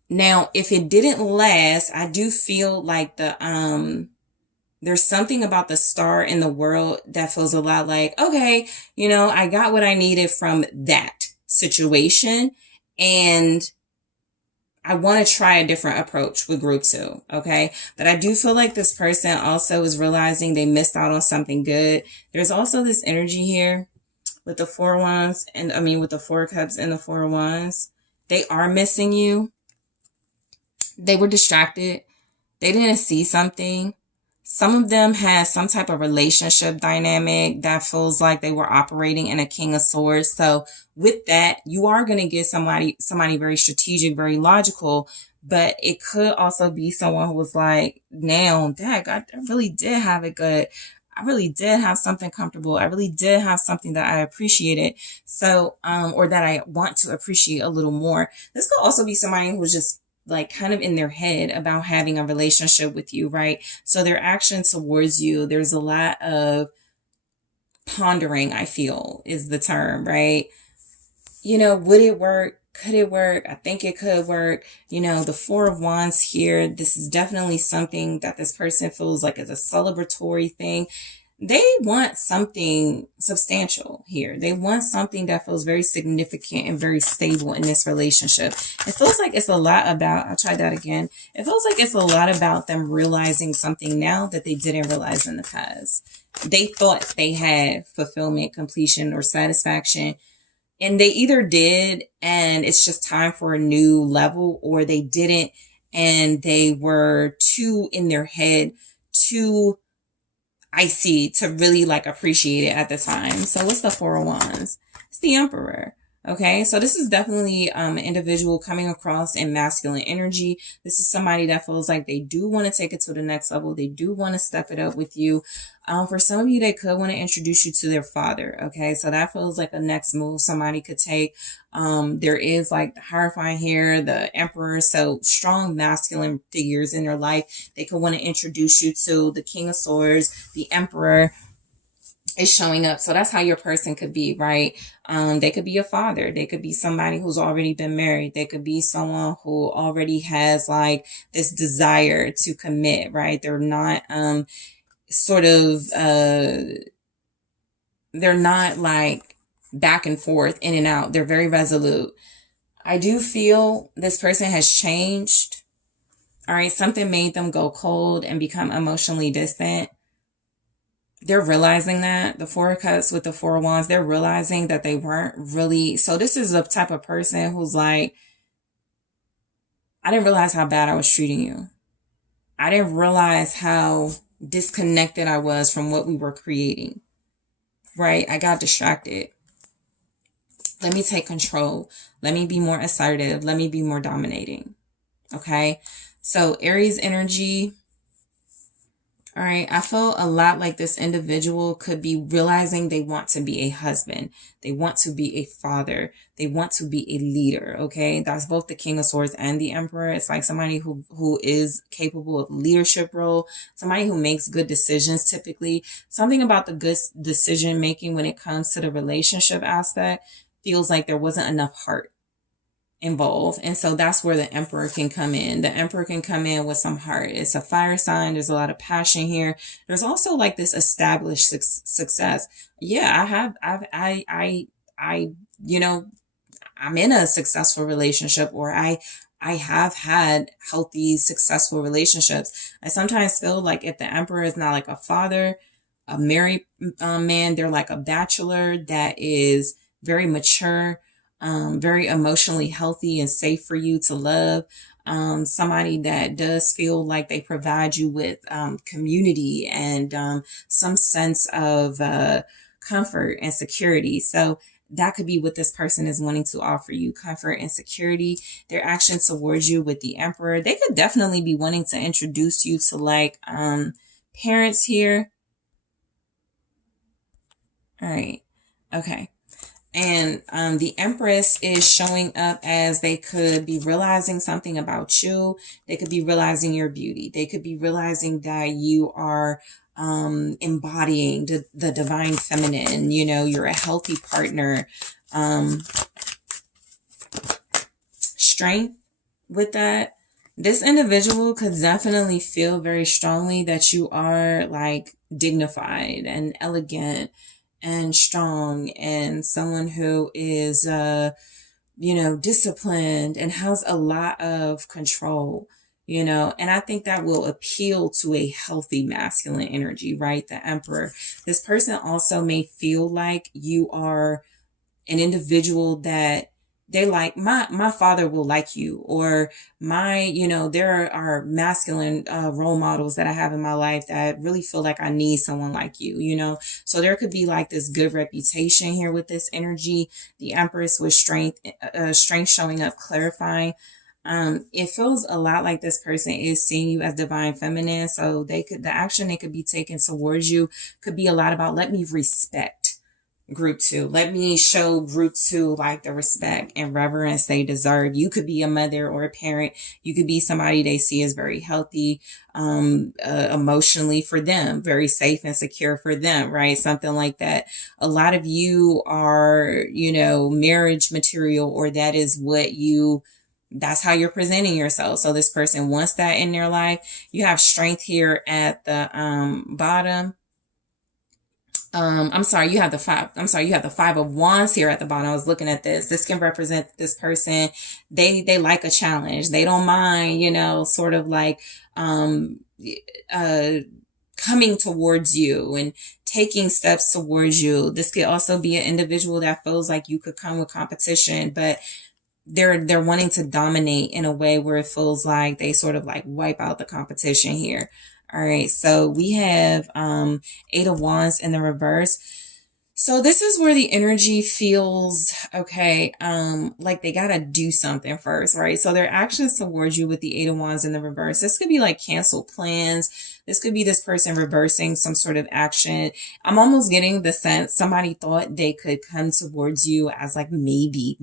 Now, if it didn't last, I do feel like there's something about the star in the world that feels a lot like, okay, you know, I got what I needed from that situation and I want to try a different approach with group 2. Okay. But I do feel like this person also is realizing they missed out on something good. There's also this energy here with the Four of Wands with the Four of Cups and the Four of Wands. They are missing you. They were distracted. They didn't see something. Some of them had some type of relationship dynamic that feels like they were operating in a King of Swords. So with that, you are going to get somebody very strategic, very logical, but it could also be someone who was like, now, dang, I really did have it good. I really did have something comfortable. I really did have something that I appreciated. So, or that I want to appreciate a little more. This could also be somebody who's just like kind of in their head about having a relationship with you, right? So their action towards you, there's a lot of pondering, I feel is the term, right? You know, would it work? Could it work? I think it could work. You know, the Four of Wands here, this is definitely something that this person feels like is a celebratory thing. They want something substantial here. They want something that feels very significant and very stable in this relationship. It feels like it's a lot about, I'll try that again. It feels like it's a lot about them realizing something now that they didn't realize in the past. They thought they had fulfillment, completion, or satisfaction. And they either did, and it's just time for a new level, or they didn't, and they were too in their head, too icy to really like appreciate it at the time. So what's the Four of Wands? It's the Emperor. Okay, so this is definitely an individual coming across in masculine energy. This is somebody that feels like they do want to take it to the next level. They do want to step it up with you. For some of you, they could want to introduce you to their father. Okay, so that feels like a next move somebody could take. There is like the Hierophant here, the Emperor. So strong masculine figures in their life. They could want to introduce you to the King of Swords, the Emperor is showing up. So that's how your person could be, right? They could be a father. They could be somebody who's already been married. They could be someone who already has like this desire to commit, right? They're not, they're not like back and forth, in and out. They're very resolute. I do feel this person has changed. All right. Something made them go cold and become emotionally distant. They're realizing that. The Four of Cups with the Four of Wands, they're realizing that they weren't really. So this is the type of person who's like, I didn't realize how bad I was treating you. I didn't realize how disconnected I was from what we were creating, right? I got distracted. Let me take control. Let me be more assertive. Let me be more dominating. Okay. So Aries energy. All right. I feel a lot like this individual could be realizing they want to be a husband. They want to be a father. They want to be a leader. Okay. That's both the King of Swords and the Emperor. It's like somebody who is capable of leadership role, somebody who makes good decisions typically. Something about the good decision making when it comes to the relationship aspect feels like there wasn't enough heart involved. And so that's where the Emperor can come in. The Emperor can come in with some heart. It's a fire sign. There's a lot of passion here. There's also like this established success. Yeah, you know, I'm in a successful relationship, or I have had healthy, successful relationships. I sometimes feel like if the Emperor is not like a father, a married man, they're like a bachelor that is very mature, very emotionally healthy and safe for you to love. Somebody that does feel like they provide you with community and some sense of comfort and security. So that could be what this person is wanting to offer you, comfort and security. Their action towards you with the Emperor, they could definitely be wanting to introduce you to like parents here. All right. Okay. And the Empress is showing up as they could be realizing something about you. They could be realizing your beauty. They could be realizing that you are embodying the divine feminine. You know, you're a healthy partner. Strength with that. This individual could definitely feel very strongly that you are like dignified and elegant and strong, and someone who is disciplined and has a lot of control, and I think that will appeal to a healthy masculine energy, right? The Emperor. This person also may feel like you are an individual that they like, my father will like you, or there are masculine role models that I have in my life that really feel like I need someone like you. So there could be like this good reputation here with this energy. The Empress with strength showing up, clarifying. It feels a lot like this person is seeing you as divine feminine. So the action they could be taking towards you could be a lot about, let me respect group two. Let me show group two like the respect and reverence they deserve. You could be a mother or a parent. You could be somebody they see as very healthy, emotionally for them, very safe and secure for them, right? Something like that. A lot of you are, marriage material, or that's how you're presenting yourself. So this person wants that in their life. You have strength here at the bottom. You have the Five of Wands here at the bottom. I was looking at this. This can represent this person. They like a challenge. They don't mind, sort of like, coming towards you and taking steps towards you. This could also be an individual that feels like you could come with competition, but they're wanting to dominate in a way where it feels like they sort of like wipe out the competition here. All right, so we have Eight of Wands in the reverse. So this is where the energy feels, okay, like they got to do something first, right? So their actions towards you with the Eight of Wands in the reverse. This could be like canceled plans. This could be this person reversing some sort of action. I'm almost getting the sense somebody thought they could come towards you as like maybe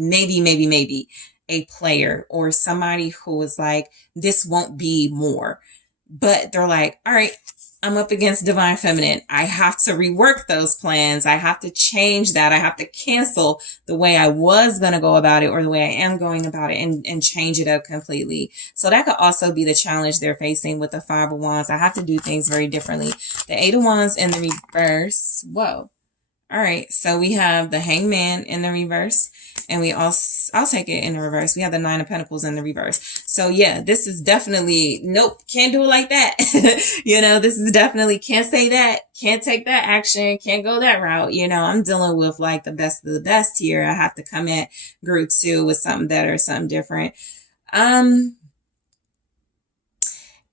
a player, or somebody who was like, this won't be more. But they're like, all right, I'm up against divine feminine. I have to rework those plans. I have to change that. I have to cancel the way I was going to go about it, or the way I am going about it, and change it up completely. So that could also be the challenge they're facing with the Five of Wands. I have to do things very differently. The Eight of Wands in the reverse. Whoa. All right, so we have the Hangman in the reverse, and I'll take it in the reverse. We have the Nine of Pentacles in the reverse. So yeah, this is definitely, nope, can't do it like that. This is definitely, can't say that, can't take that action, can't go that route. I'm dealing with like the best of the best here. I have to come at group two with something better, something different.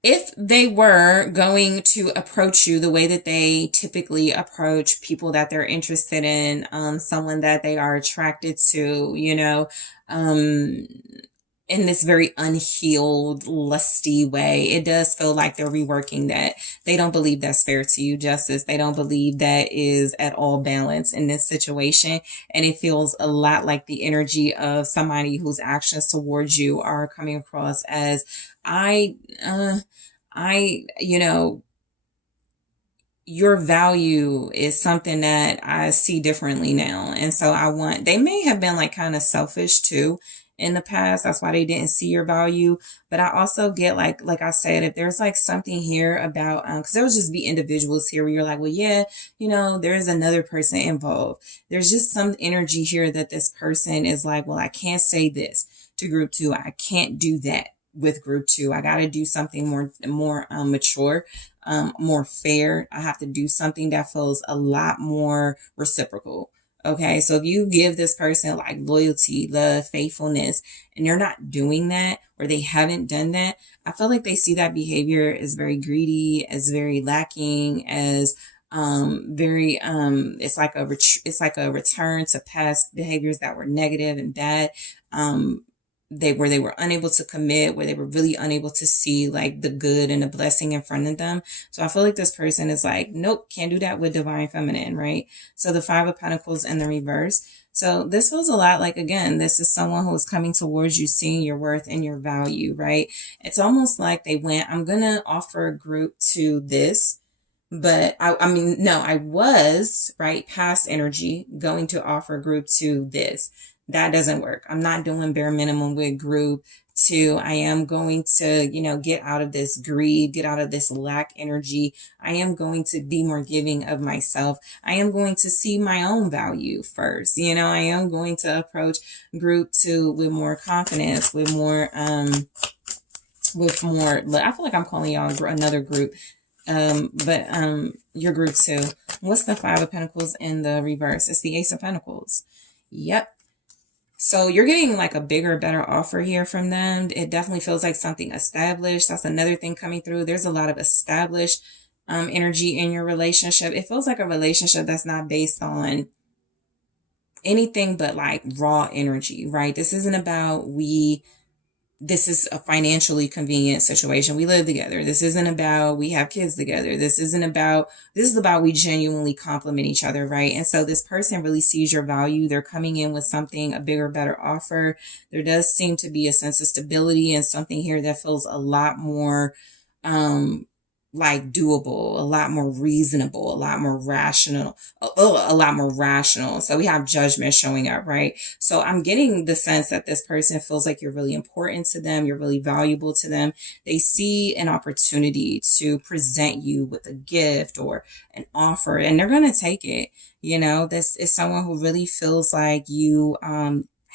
if they were going to approach you the way that they typically approach people that they're interested in, someone that they are attracted to, um, in this very unhealed, lusty way, it does feel like they're reworking that. They don't believe that's fair to you, justice. They don't believe that is at all balanced in this situation. And it feels a lot like the energy of somebody whose actions towards you are coming across as, I, your value is something that I see differently now. And so they may have been like kind of selfish too in the past. That's why they didn't see your value. But I also get like I said, if there's like something here about, cause there will just be individuals here where you're like, well, yeah, there is another person involved. There's just some energy here that this person is like, well, I can't say this to group two. I can't do that with group two. I got to do something more mature, more fair. I have to do something that feels a lot more reciprocal. Okay. So if you give this person like loyalty, love, faithfulness, and they're not doing that, or they haven't done that, I feel like they see that behavior as very greedy, as very lacking, as very it's like a return to past behaviors that were negative and bad. They were unable to commit, where they were really unable to see like the good and the blessing in front of them. So I feel like this person is like, nope, can't do that with divine feminine, right? So the Five of Pentacles in the reverse. So this feels a lot like, again, this is someone who is coming towards you, seeing your worth and your value, right? It's almost like they went, I'm going to offer a group to this. But I was, right, past energy, going to offer group to this. That doesn't work. I'm not doing bare minimum with group two. I am going to, get out of this greed, get out of this lack energy. I am going to be more giving of myself. I am going to see my own value first. I am going to approach group two with more confidence, with more, I feel like I'm calling y'all another group. But your group two. What's the Five of Pentacles in the reverse? It's the Ace of Pentacles. Yep. So you're getting like a bigger, better offer here from them. It definitely feels like something established. That's another thing coming through. There's a lot of established energy in your relationship. It feels like a relationship that's not based on anything but like raw energy, right? This isn't about this is a financially convenient situation. We live together. This isn't about we have kids together. This is about we genuinely complement each other, right? And so this person really sees your value. They're coming in with something, a bigger, better offer. There does seem to be a sense of stability and something here that feels a lot more like doable, a lot more reasonable, a lot more rational, a lot more rational. So we have judgment showing up, right? So I'm getting the sense that this person feels like you're really important to them. You're really valuable to them. They see an opportunity to present you with a gift or an offer, and they're going to take it. This is someone who really feels like you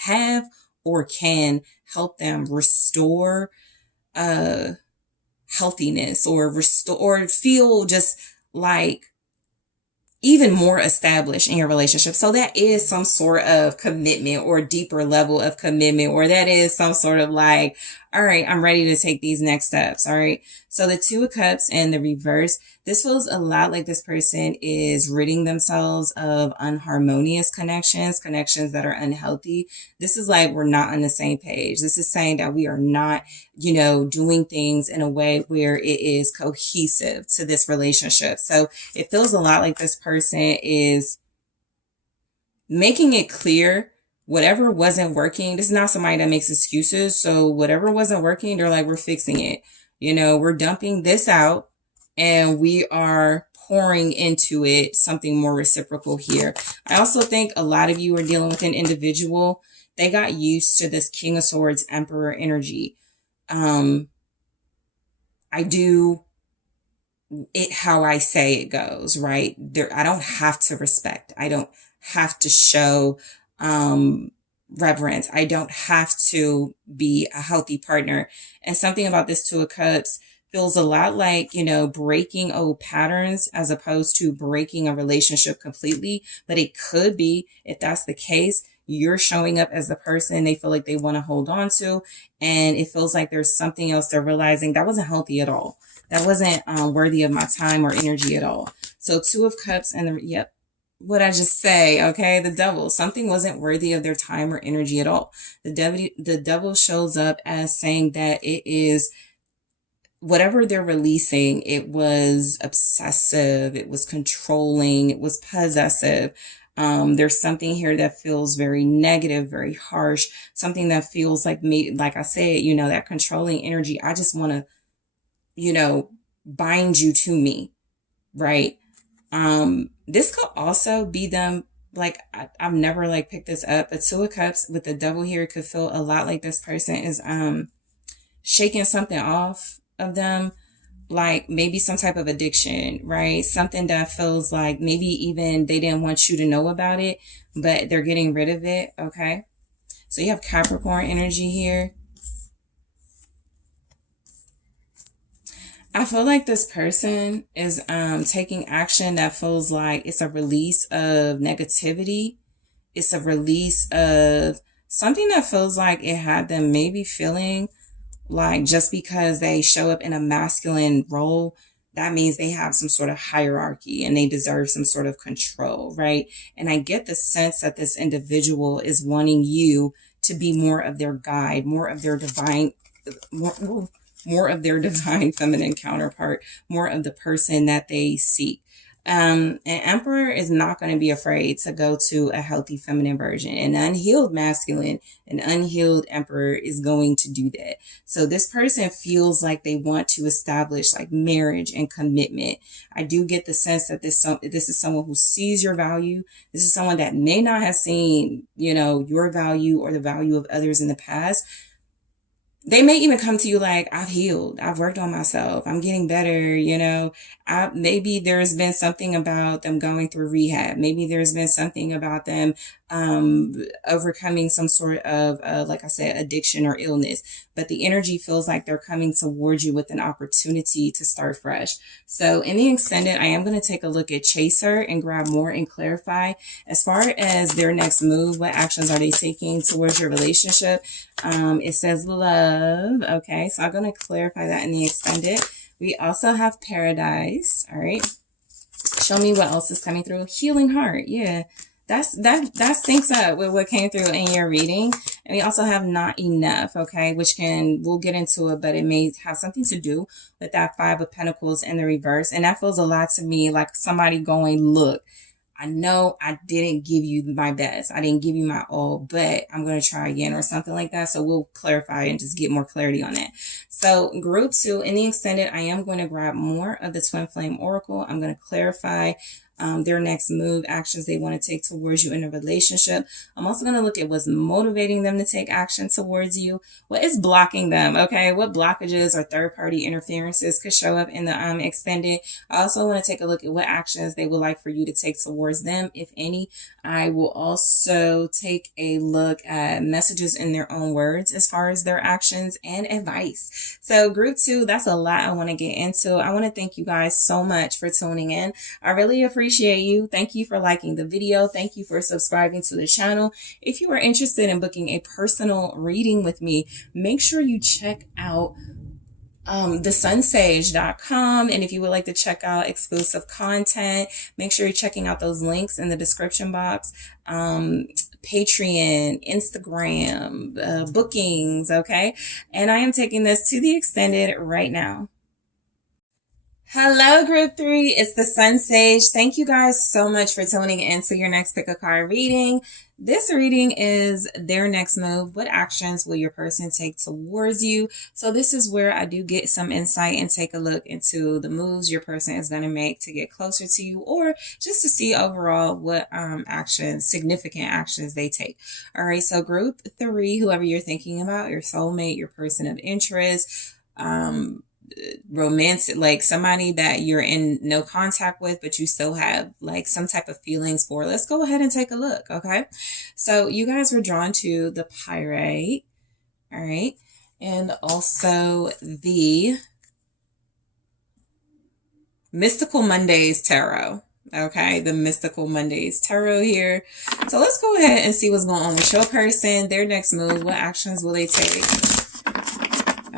have or can help them restore healthiness, or restore, or feel just like even more established in your relationship. So that is some sort of commitment, or deeper level of commitment, or that is some sort of like, all right, I'm ready to take these next steps. All right. So the Two of Cups in the reverse, this feels a lot like this person is ridding themselves of unharmonious connections that are unhealthy. This is like, we're not on the same page. This is saying that we are not, doing things in a way where it is cohesive to this relationship. So it feels a lot like this person is making it clear whatever wasn't working. This is not somebody that makes excuses. So whatever wasn't working, they're like, we're fixing it. We're dumping this out and we are pouring into it something more reciprocal here. I also think a lot of you are dealing with an individual. They got used to this King of Swords, Emperor energy. I do it how I say it goes, right? I don't have to respect. I don't have to show reverence. I don't have to be a healthy partner. And something about this Two of Cups feels a lot like, breaking old patterns as opposed to breaking a relationship completely. But it could be, if that's the case, you're showing up as the person they feel like they want to hold on to, and it feels like there's something else they're realizing that wasn't healthy at all. That wasn't worthy of my time or energy at all. So Two of Cups and the, yep, what I just say, okay? The Devil, something wasn't worthy of their time or energy at all. The devil shows up as saying that it is whatever they're releasing, it was obsessive, it was controlling, it was possessive. There's something here that feels very negative, very harsh, something that feels like me, like I said, you know, that controlling energy. I just want to, you know, bind you to me, right? This could also be them, like, I've never like picked this up, but Two of Cups with the Devil here could feel a lot like this person is shaking something off of them, like maybe some type of addiction, right? Something that feels like maybe even they didn't want you to know about it, but they're getting rid of it, okay? So you have Capricorn energy here. I feel like this person is taking action that feels like it's a release of negativity. It's a release of something that feels like it had them maybe feeling like just because they show up in a masculine role, that means they have some sort of hierarchy and they deserve some sort of control, right? And I get the sense that this individual is wanting you to be more of their guide, more of their divine, more of their divine feminine counterpart, more of the person that they seek. An emperor is not going to be afraid to go to a healthy feminine version. An unhealed masculine, an unhealed emperor is going to do that. So this person feels like they want to establish like marriage and commitment. I do get the sense that this is someone who sees your value. This is someone that may not have seen, you know, your value or the value of others in the past. They may even come to you like, I've healed, I've worked on myself, I'm getting better, you know. Maybe there's been something about them going through rehab. Maybe there's been something about them overcoming some sort of, like I said, addiction or illness. But the energy feels like they're coming towards you with an opportunity to start fresh. So in the extended, I am going to take a look at Chaser and grab more and clarify as far as their next move. What actions are they taking towards your relationship? It says love. Okay, so I'm going to clarify that in the extended. We also have Paradise. All right. Show me what else is coming through. Healing Heart. Yeah. That syncs up with what came through in your reading. And we also have Not Enough, okay, which we'll get into it, but it may have something to do with that Five of Pentacles in the reverse. And that feels a lot to me like somebody going, look, I know I didn't give you my best. I didn't give you my all, but I'm going to try again or something like that. So we'll clarify and just get more clarity on that. So group 2 in the extended, I am going to grab more of the Twin Flame Oracle. I'm going to clarify their next move, actions they want to take towards you in a relationship. I'm also going to look at what's motivating them to take action towards you. What is blocking them? Okay. What blockages or third-party interferences could show up in the extended? I also want to take a look at what actions they would like for you to take towards them, if any. I will also take a look at messages in their own words as far as their actions and advice. So group 2, that's a lot I want to get into. I want to thank you guys so much for tuning in. I really appreciate you. Thank you for liking the video. Thank you for subscribing to the channel. If you are interested in booking a personal reading with me, make sure you check out TheSunSage.com. And if you would like to check out exclusive content, make sure you're checking out those links in the description box. Patreon, Instagram, bookings, okay? And I am taking this to the extended right now. Hello, group 3. It's the SunSage. Thank you guys so much for tuning in to your next pick a card reading. This reading is their next move. What actions will your person take towards you? So this is where I do get some insight and take a look into the moves your person is going to make to get closer to you, or just to see overall what actions, significant actions they take. All right. So group 3, whoever you're thinking about, your soulmate, your person of interest, romantic, like somebody that you're in no contact with, but you still have like some type of feelings for. Let's go ahead and take a look. Okay. So you guys were drawn to the Pirate. All right. And also the Mystical Mondays Tarot. Okay, the Mystical Mondays Tarot here. So let's go ahead and see what's going on with your person, their next move. What actions will they take?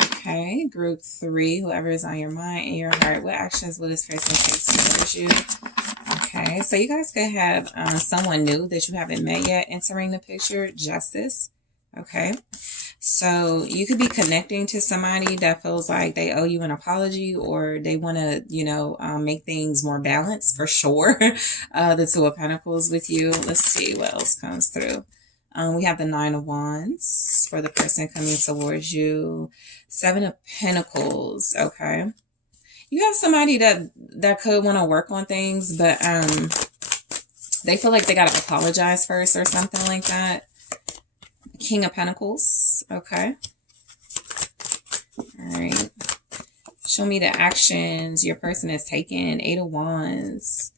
Okay, group 3, whoever is on your mind and your heart, what actions will this person take towards you? Okay, so you guys could have someone new that you haven't met yet entering the picture, Justice. Okay, so you could be connecting to somebody that feels like they owe you an apology, or they want to, make things more balanced for sure. The Two of Pentacles with you. Let's see what else comes through. We have the Nine of Wands for the person coming towards you. Seven of Pentacles. Okay. You have somebody that could want to work on things, but they feel like they got to apologize first or something like that. King of Pentacles. Okay. All right. Show me the actions your person is taking. Eight of Wands.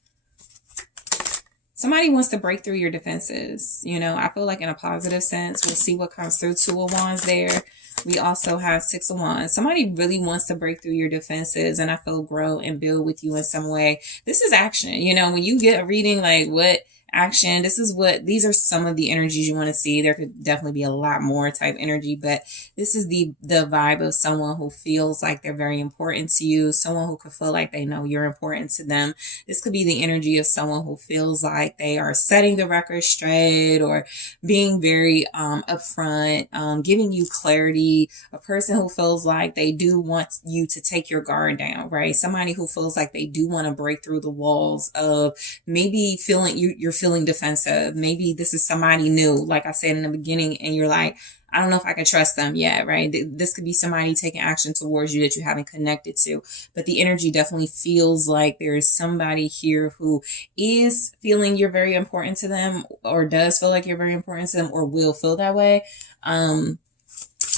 Somebody wants to break through your defenses. I feel like in a positive sense. We'll see what comes through. Two of Wands there. We also have Six of Wands. Somebody really wants to break through your defenses and I feel grow and build with you in some way. This is action. When you get a reading like what action, these are some of the energies you want to see. There could definitely be a lot more type energy, but this is the vibe of someone who feels like they're very important to you, someone who could feel like they know you're important to them. This could be the energy of someone who feels like they are setting the record straight or being very upfront, giving you clarity, a person who feels like they do want you to take your guard down, right? Somebody who feels like they do want to break through the walls of maybe feeling you're feeling defensive. Maybe this is somebody new, like I said in the beginning, and you're like, I don't know if I can trust them yet, right? This could be somebody taking action towards you that you haven't connected to. But the energy definitely feels like there is somebody here who is feeling you're very important to them, or does feel like you're very important to them, or will feel that way. I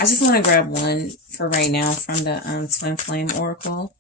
just want to grab one for right now from the Twin Flame Oracle.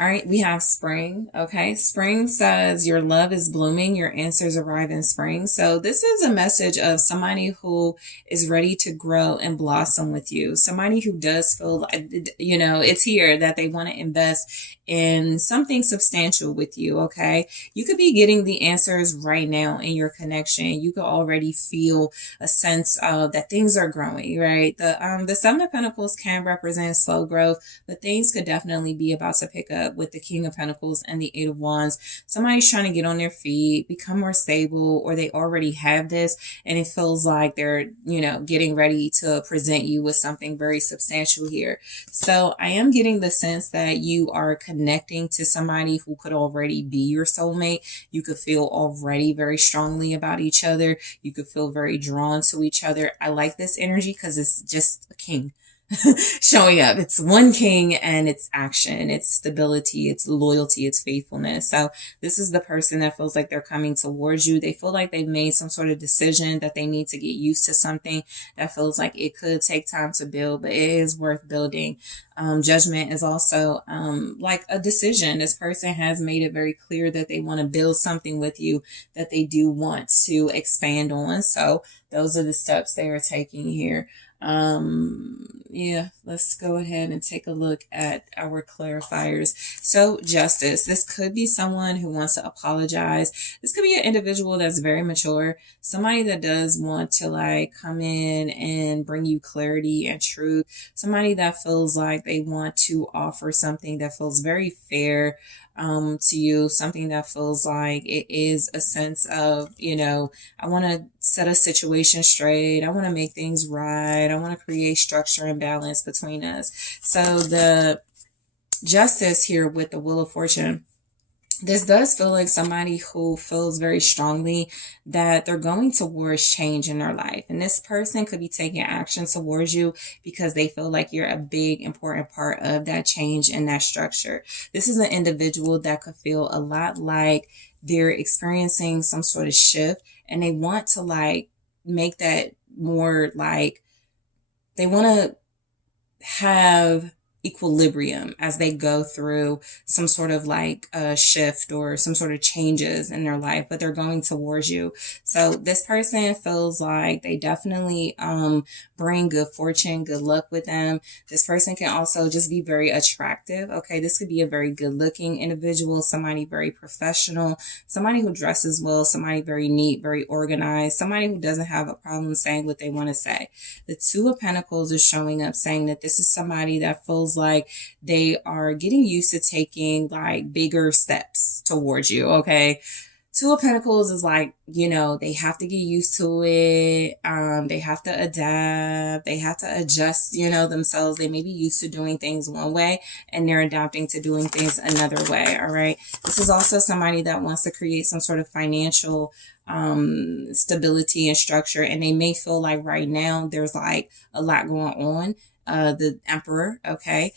All right, we have spring. Okay, spring says your love is blooming, your answers arrive in spring. So this is a message of somebody who is ready to grow and blossom with you. Somebody who does feel like, it's here that they want to invest in something substantial with you. Okay, you could be getting the answers right now in your connection. You could already feel a sense of that things are growing, right? The Seven of Pentacles can represent slow growth, but things could definitely be about to pick up with the King of Pentacles and the Eight of Wands. Somebody's trying to get on their feet, become more stable, or they already have this and it feels like they're, getting ready to present you with something very substantial here. So I am getting the sense that you are connecting to somebody who could already be your soulmate. You could feel already very strongly about each other. You could feel very drawn to each other. I like this energy because it's just a king showing up. It's one king and it's action, it's stability, it's loyalty, it's faithfulness. So this is the person that feels like they're coming towards you. They feel like they've made some sort of decision that they need to get used to something that feels like it could take time to build, but it is worth building. Judgment is also like a decision. This person has made it very clear that they want to build something with you that they do want to expand on. So those are the steps they are taking here. Yeah, let's go ahead and take a look at our clarifiers. So Justice, this could be someone who wants to apologize. This could be an individual that's very mature, somebody that does want to like come in and bring you clarity and truth, somebody that feels like they want to offer something that feels very fair to you, something that feels like it is a sense of, I want to set a situation straight. I want to make things right. I want to create structure and balance between us. So the Justice here with the Wheel of Fortune, this does feel like somebody who feels very strongly that they're going towards change in their life. And this person could be taking action towards you because they feel like you're a big, important part of that change and that structure. This is an individual that could feel a lot like they're experiencing some sort of shift and they want to like make that more like, they want to have equilibrium as they go through some sort of like a shift or some sort of changes in their life, but they're going towards you. So this person feels like they definitely bring good fortune, good luck with them. This person can also just be very attractive. Okay, this could be a very good looking individual, somebody very professional, somebody who dresses well, somebody very neat, very organized, somebody who doesn't have a problem saying what they want to say. The Two of Pentacles is showing up saying that this is somebody that feels like they are getting used to taking like bigger steps towards you. Okay. Two of Pentacles is like, you know, they have to get used to it. They have to adapt. They have to adjust, you know, themselves. They may be used to doing things one way and they're adapting to doing things another way. All right. This is also somebody that wants to create some sort of financial stability and structure. And they may feel like right now there's like a lot going on. The Emperor. Okay.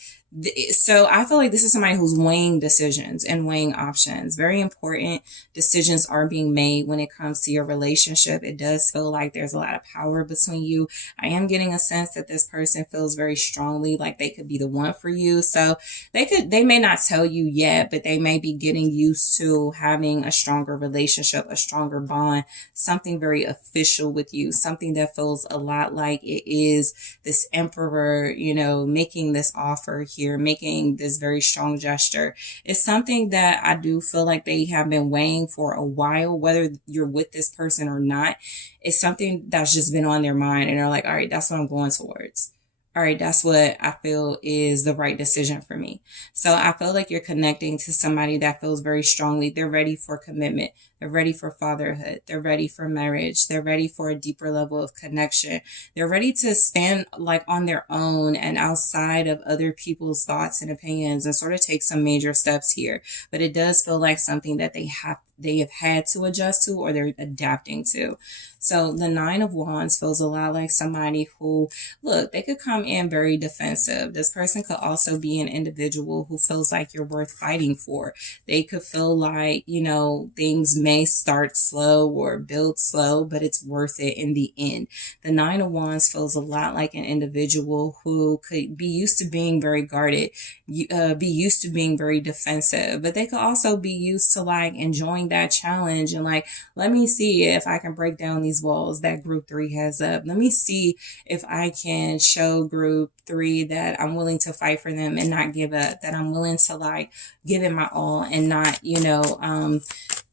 So I feel like this is somebody who's weighing decisions and weighing options. Very important decisions are being made when it comes to your relationship. It does feel like there's a lot of power between you. I am getting a sense that this person feels very strongly like they could be the one for you. So they may not tell you yet, but they may be getting used to having a stronger relationship, a stronger bond, something very official with you, something that feels a lot like it is this Emperor, you know, making this offer here, making this very strong gesture. It's something that I do feel like they have been weighing for a while, whether you're with this person or not. It's something that's just been on their mind and they're like, all right, that's what I'm going towards. All right, that's what I feel is the right decision for me. So I feel like you're connecting to somebody that feels very strongly. They're ready for commitment. They're ready for fatherhood. They're ready for marriage. They're ready for a deeper level of connection. They're ready to stand like on their own and outside of other people's thoughts and opinions and sort of take some major steps here. But it does feel like something that they have had to adjust to or they're adapting to. So the Nine of Wands feels a lot like somebody who, look, they could come in very defensive. This person could also be an individual who feels like you're worth fighting for. They could feel like, you know, things may start slow or build slow, but it's worth it in the end. The Nine of Wands feels a lot like an individual who could be used to being very guarded, be used to being very defensive, but they could also be used to like enjoying that challenge and like, let me see if I can break down these walls that group 3 has up. Let me see if I can show group 3 that I'm willing to fight for them and not give up, that I'm willing to like give it my all and not, you know,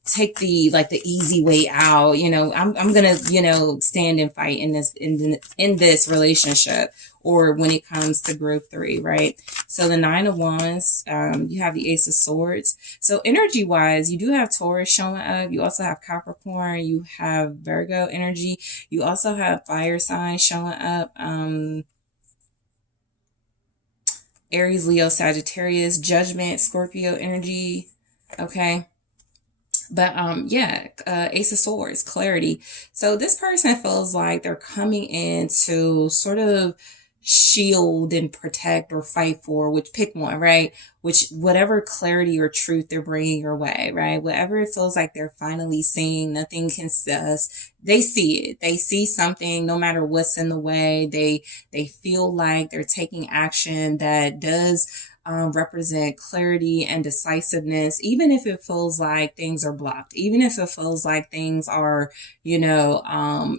take the easy way out. You know, I'm gonna, you know, stand and fight in this relationship, or when it comes to group 3, right? So the Nine of Wands, you have the Ace of Swords. So energy wise, you do have Taurus showing up. You also have Capricorn. You have Virgo energy. You also have fire signs showing up. Aries, Leo, Sagittarius, Judgment, Scorpio energy. Okay. But yeah, Ace of Swords, clarity. So this person feels like they're coming in to sort of shield and protect or fight for, which pick one, right? Which whatever clarity or truth they're bringing your way, right? Whatever it feels like they're finally seeing, nothing can they see it. They see something, no matter what's in the way. They feel like they're taking action that does represent clarity and decisiveness, even if it feels like things are blocked, even if it feels like things are, you know,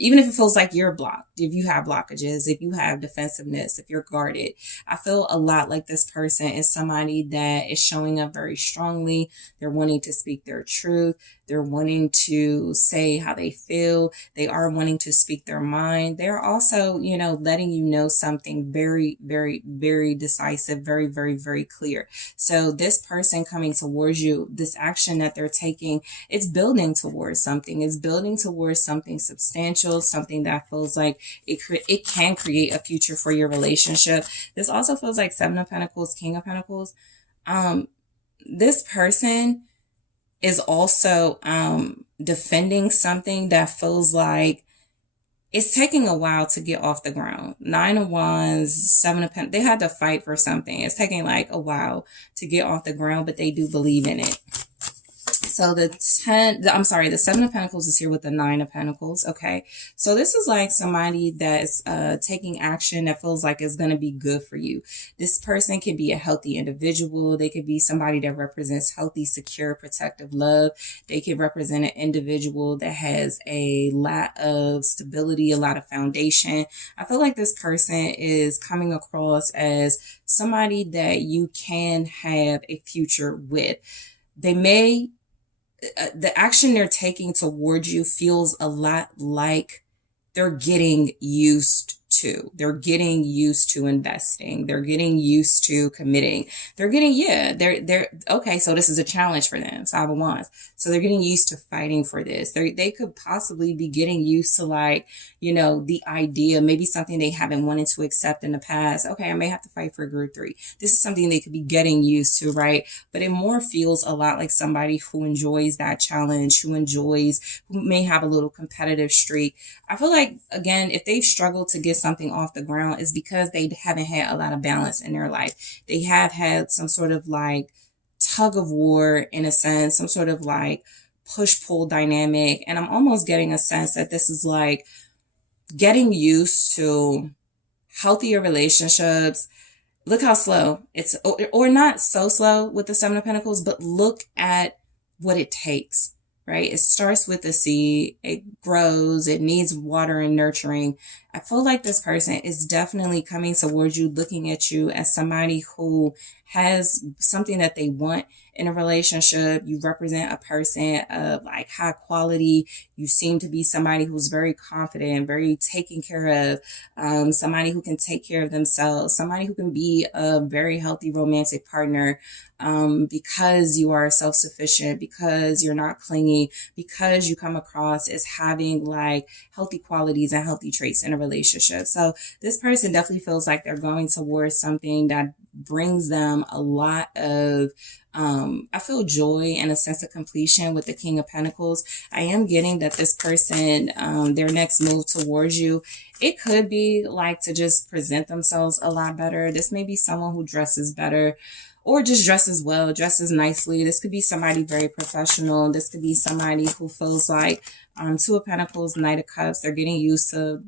even if it feels like you're blocked, if you have blockages, if you have defensiveness, if you're guarded. I feel a lot like this person is somebody that is showing up very strongly. They're wanting to speak their truth. They're wanting to say how they feel. They are wanting to speak their mind. They're also, you know, letting you know something very, very, very decisive, very, very, very clear. So this person coming towards you, this action that they're taking, it's building towards something. It's building towards something substantial, something that feels like it can create a future for your relationship. This also feels like Seven of Pentacles, King of Pentacles. This person is also defending something that feels like it's taking a while to get off the ground. Nine of Wands, Seven of Pentacles, they had to fight for something. It's taking like a while to get off the ground, but they do believe in it. So the the 7 of Pentacles is here with the 9 of Pentacles. Okay. So this is like somebody that's taking action that feels like it's going to be good for you. This person could be a healthy individual. They could be somebody that represents healthy, secure, protective love. They could represent an individual that has a lot of stability, a lot of foundation. I feel like this person is coming across as somebody that you can have a future with. They may the action they're taking towards you feels a lot like they're getting used to. They're getting used to investing. They're getting used to committing. They're getting, they're okay. So this is a challenge for them. 5 of Wands. So they're getting used to fighting for this. They could possibly be getting used to, like, the idea, maybe something they haven't wanted to accept in the past. Okay, I may have to fight for group 3. This is something they could be getting used to, right? But it more feels a lot like somebody who enjoys that challenge, who may have a little competitive streak. I feel like, again, if they've struggled to get something off the ground, is because they haven't had a lot of balance in their life. They have had some sort of like tug of war, in a sense, some sort of like push-pull dynamic. And I'm almost getting a sense that this is like getting used to healthier relationships. Look how slow it's, or not so slow with the 7 of Pentacles, but look at what it takes. Right? It starts with a seed, it grows, it needs water and nurturing. I feel like this person is definitely coming towards you, looking at you as somebody who has something that they want in a relationship. You represent a person of like high quality. You seem to be somebody who's very confident, very taken care of, somebody who can take care of themselves, somebody who can be a very healthy romantic partner, because you are self-sufficient, because you're not clingy, because you come across as having like healthy qualities and healthy traits in a relationship. So this person definitely feels like they're going towards something that brings them a lot of I feel joy and a sense of completion with the King of Pentacles. I am getting that this person, their next move towards you, it could be like to just present themselves a lot better. This may be someone who dresses better, or just dresses well, dresses nicely. This could be somebody very professional. This could be somebody who feels like 2 of Pentacles, Knight of Cups. They're getting used to,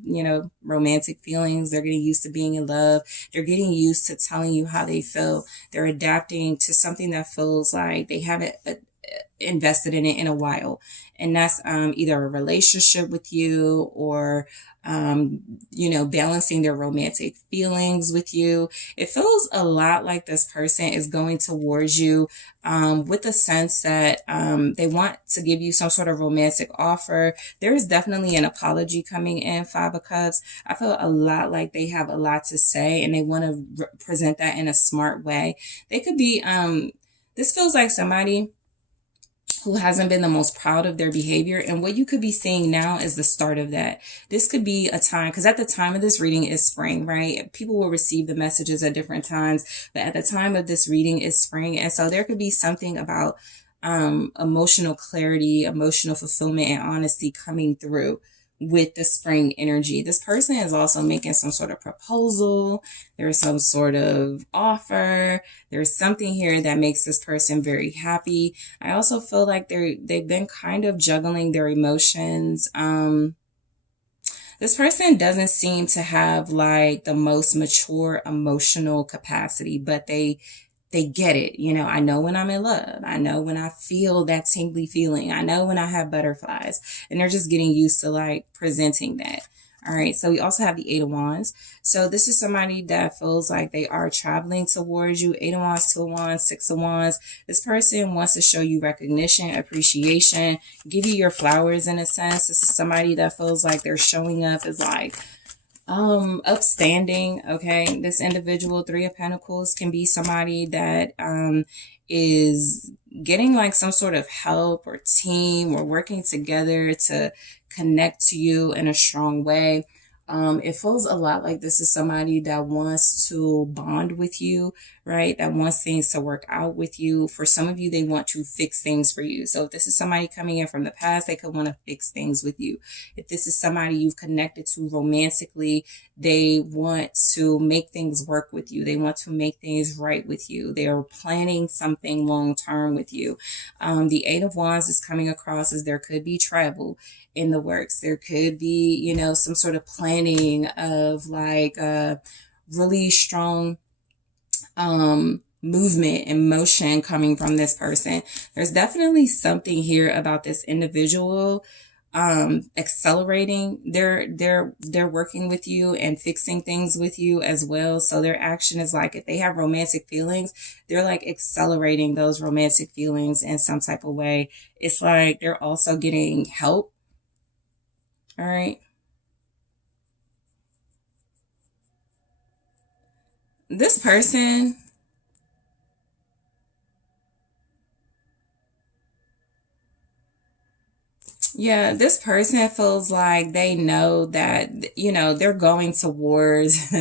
romantic feelings. They're getting used to being in love. They're getting used to telling you how they feel. They're adapting to something that feels like they haven't invested in it in a while. And that's either a relationship with you, or balancing their romantic feelings with you. It feels a lot like this person is going towards you with the sense that they want to give you some sort of romantic offer. There is definitely an apology coming in, 5 of Cups. I feel a lot like they have a lot to say, and they want to present that in a smart way. They could be, this feels like somebody who hasn't been the most proud of their behavior. And what you could be seeing now is the start of that. This could be a time, because at the time of this reading is spring, right? People will receive the messages at different times, but at the time of this reading is spring. And so there could be something about emotional clarity, emotional fulfillment, and honesty coming through with the spring energy. This person is also making some sort of proposal. There's some sort of offer. There's something here that makes this person very happy. I also feel like they've been kind of juggling their emotions. This person doesn't seem to have like the most mature emotional capacity, but they get it. I know when I'm in love. I know when I feel that tingly feeling. I know when I have butterflies, and they're just getting used to like presenting that. All right. So we also have the 8 of Wands. So this is somebody that feels like they are traveling towards you. 8 of Wands, 2 of Wands, 6 of Wands. This person wants to show you recognition, appreciation, give you your flowers in a sense. This is somebody that feels like they're showing up as like, upstanding. Okay. This individual, 3 of Pentacles, can be somebody that, is getting like some sort of help or team or working together to connect to you in a strong way. It feels a lot like this is somebody that wants to bond with you, right? That wants things to work out with you. For some of you, they want to fix things for you. So if this is somebody coming in from the past, they could want to fix things with you. If this is somebody you've connected to romantically, they want to make things work with you. They want to make things right with you. They are planning something long term with you. The Eight of Wands is coming across as there could be travel in the works. There could be, you know, some sort of planning of like really strong movement and motion coming from this person. There's definitely something here about this individual accelerating. They're working with you and fixing things with you as well. So their action is like, if they have romantic feelings, they're like accelerating those romantic feelings in some type of way. It's like they're also getting help. All right. This person, yeah, this person feels like they know that, you know, they're going towards,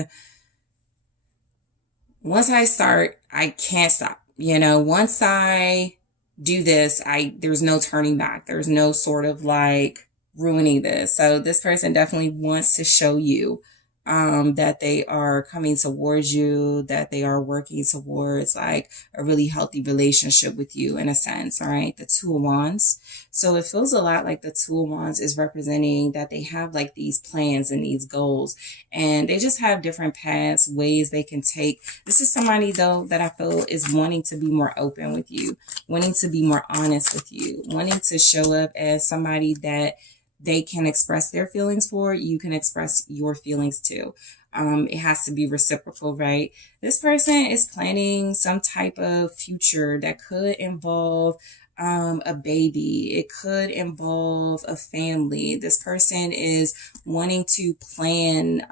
once I start, I can't stop. You know, once I do this, there's no turning back. There's no sort of like ruining this. So this person definitely wants to show you that they are coming towards you, that they are working towards like a really healthy relationship with you in a sense. All right. The Two of Wands. So it feels a lot like the Two of Wands is representing that they have like these plans and these goals, and they just have different paths, ways they can take. This is somebody though that I feel is wanting to be more open with you, wanting to be more honest with you, wanting to show up as somebody that they can express their feelings for. You can express your feelings too. It has to be reciprocal, right? This person is planning some type of future that could involve a baby. It could involve a family. This person is wanting to plan,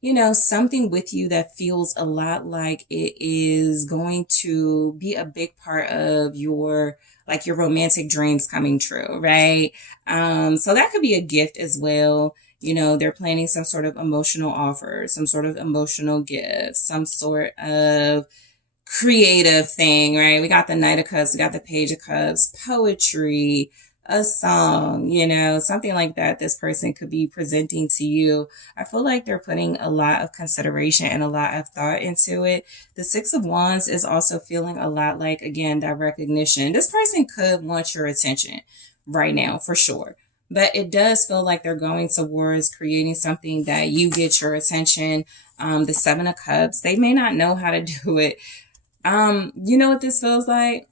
you know, something with you that feels a lot like it is going to be a big part of your, like your romantic dreams coming true, right? So that could be a gift as well. You know, they're planning some sort of emotional offer, some sort of emotional gift, some sort of creative thing, right? We got the Knight of Cups, we got the Page of Cups, poetry, a song, you know, something like that this person could be presenting to you. I feel like they're putting a lot of consideration and a lot of thought into it. The Six of Wands is also feeling a lot like, again, that recognition. This person could want your attention right now, for sure. But it does feel like they're going towards creating something that you get your attention. The Seven of Cups, they may not know how to do it. You know what this feels like?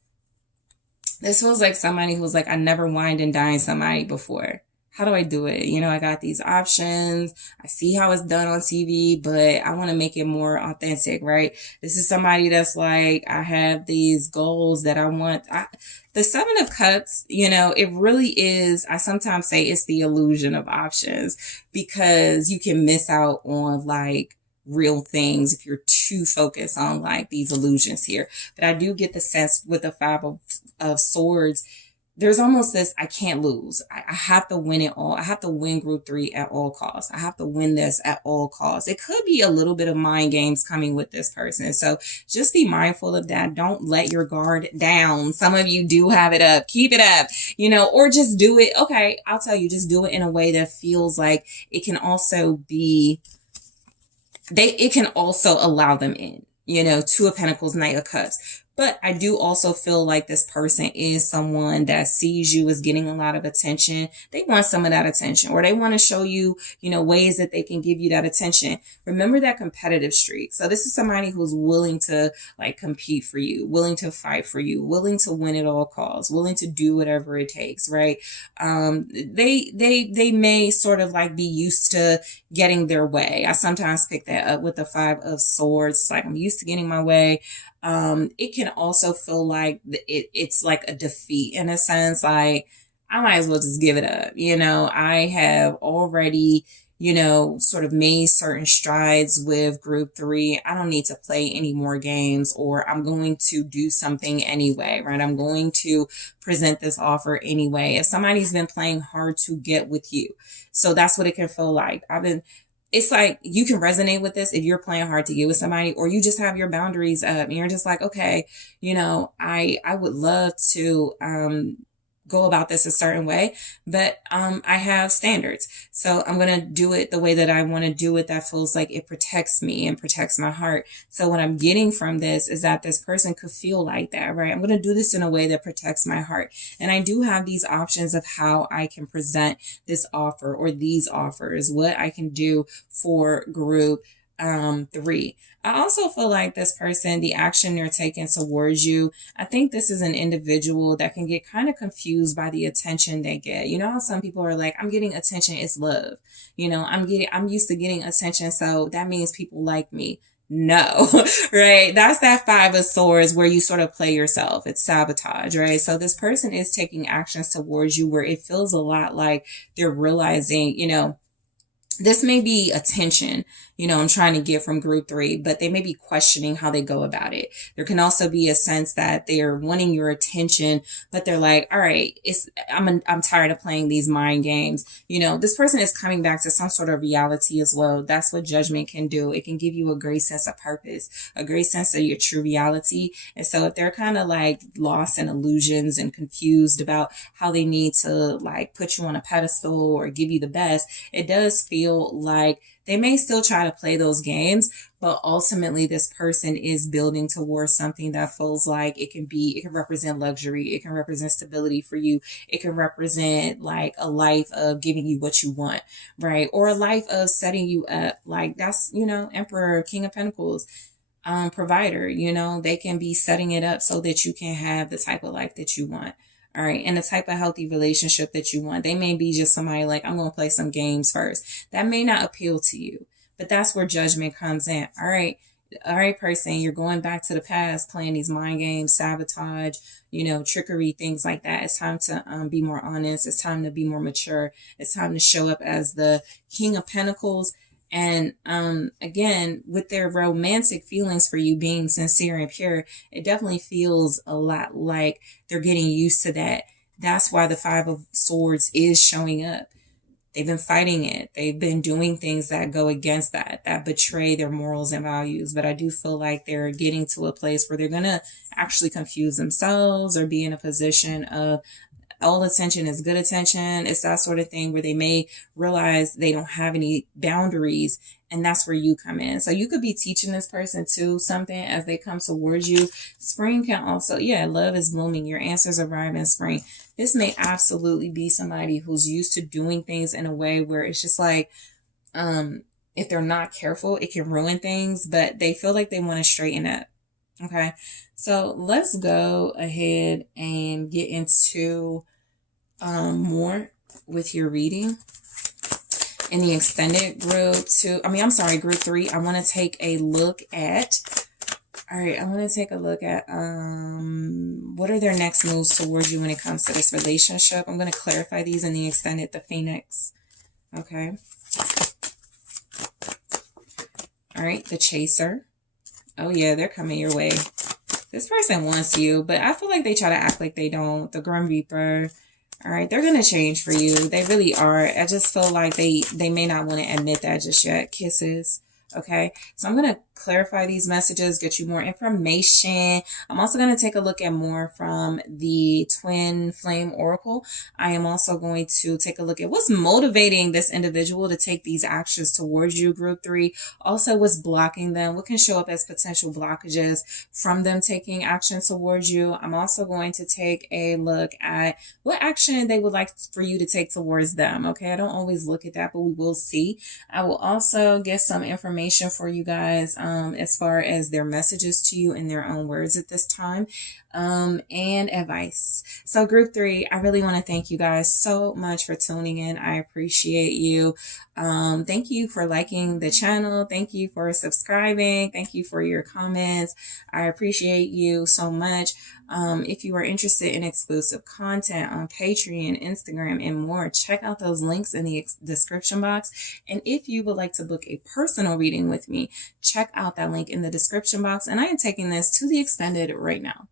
This feels like somebody who's like, I never wined and dined somebody before. How do I do it? You know, I got these options. I see how it's done on TV, but I want to make it more authentic, right? This is somebody that's like, I have these goals that I want. The Seven of Cups, you know, it really is, I sometimes say it's the illusion of options, because you can miss out on like real things if you're too focused on like these illusions here. But I do get the sense with the Five of Swords, there's almost this, I can't lose. I have to win it all. I have to win group 3 at all costs. I have to win this at all costs. It could be a little bit of mind games coming with this person. So just be mindful of that. Don't let your guard down. Some of you do have it up. Keep it up, you know, or just do it. Okay, I'll tell you, just do it in a way that feels like it can also be, it can also allow them in, you know. Two of Pentacles, Knight of Cups. But I do also feel like this person is someone that sees you as getting a lot of attention. They want some of that attention, or they want to show you, you know, ways that they can give you that attention. Remember that competitive streak. So this is somebody who's willing to like compete for you, willing to fight for you, willing to win at all costs, willing to do whatever it takes, right? They may sort of like be used to getting their way. I sometimes pick that up with the Five of Swords. It's like, I'm used to getting my way. It can also feel like it's like a defeat in a sense. Like, I might as well just give it up. You know, I have already, you know, sort of made certain strides with group 3. I don't need to play any more games, or I'm going to do something anyway, right? I'm going to present this offer anyway. If somebody's been playing hard to get with you. So that's what it can feel like. I've been it's like you can resonate with this if you're playing hard to get with somebody, or you just have your boundaries up and you're just like, okay, I would love to go about this a certain way, but I have standards. So I'm going to do it the way that I want to do it, that feels like it protects me and protects my heart. So what I'm getting from this is that this person could feel like that, right? I'm going to do this in a way that protects my heart. And I do have these options of how I can present this offer or these offers, what I can do for group 3. I also feel like this person, the action they're taking towards you, I think this is an individual that can get kind of confused by the attention they get. You know how some people are like, I'm getting attention, it's love. I'm used to getting attention, so that means people like me. No, right? That's that 5 of swords where you sort of play yourself. It's sabotage, right? So this person is taking actions towards you where it feels a lot like they're realizing, this may be attention, I'm trying to get from group 3, but they may be questioning how they go about it. There can also be a sense that they're wanting your attention, but they're like, all right, I'm tired of playing these mind games. This person is coming back to some sort of reality as well. That's what judgment can do. It can give you a great sense of purpose, a great sense of your true reality. And so if they're kind of like lost in illusions and confused about how they need to like put you on a pedestal or give you the best, it does feel like they may still try to play those games, but ultimately this person is building towards something that feels like it can represent luxury. It can represent stability for you. It can represent like a life of giving you what you want, right? Or a life of setting you up. Like that's, Emperor, King of Pentacles, provider, they can be setting it up so that you can have the type of life that you want. All right. And the type of healthy relationship that you want. They may be just somebody like, I'm going to play some games first. That may not appeal to you, but that's where judgment comes in. All right. All right, person, you're going back to the past, playing these mind games, sabotage, trickery, things like that. It's time to be more honest. It's time to be more mature. It's time to show up as the King of Pentacles. And again, with their romantic feelings for you being sincere and pure, it definitely feels a lot like they're getting used to that. That's why the 5 of Swords is showing up. They've been fighting it. They've been doing things that go against that betray their morals and values. But I do feel like they're getting to a place where they're going to actually confuse themselves or be in a position of, all attention is good attention. It's that sort of thing where they may realize they don't have any boundaries, and that's where you come in. So you could be teaching this person too something as they come towards you. Spring can also, love is blooming. Your answers arrive in spring. This may absolutely be somebody who's used to doing things in a way where it's just like, if they're not careful, it can ruin things, but they feel like they want to straighten up. Okay, so let's go ahead and get into more with your reading. In the extended group group 3, I want to take a look at, what are their next moves towards you when it comes to this relationship. I'm going to clarify these in the extended, the Phoenix. Okay. All right, the Chaser. Oh yeah, they're coming your way. This person wants you, but I feel like they try to act like they don't. The Grim Reaper. All right, they're going to change for you. They really are. I just feel like they may not want to admit that just yet. Kisses. Okay, so I'm going to clarify these messages, get you more information. I'm also going to take a look at more from the Twin Flame Oracle. I am also going to take a look at what's motivating this individual to take these actions towards you, group 3. Also, what's blocking them, what can show up as potential blockages from them taking action towards you. I'm also going to take a look at what action they would like for you to take towards them. Okay, I don't always look at that, but we will see. I will also get some information for you guys as far as their messages to you in their own words at this time, and advice. So group 3, I really want to thank you guys so much for tuning in. I appreciate you. Thank you for liking the channel. Thank you for subscribing. Thank you for your comments. I appreciate you so much. If you are interested in exclusive content on Patreon, Instagram, and more, check out those links in the description box. And if you would like to book a personal reading with me, check out that link in the description box. And I am taking this to the extended right now.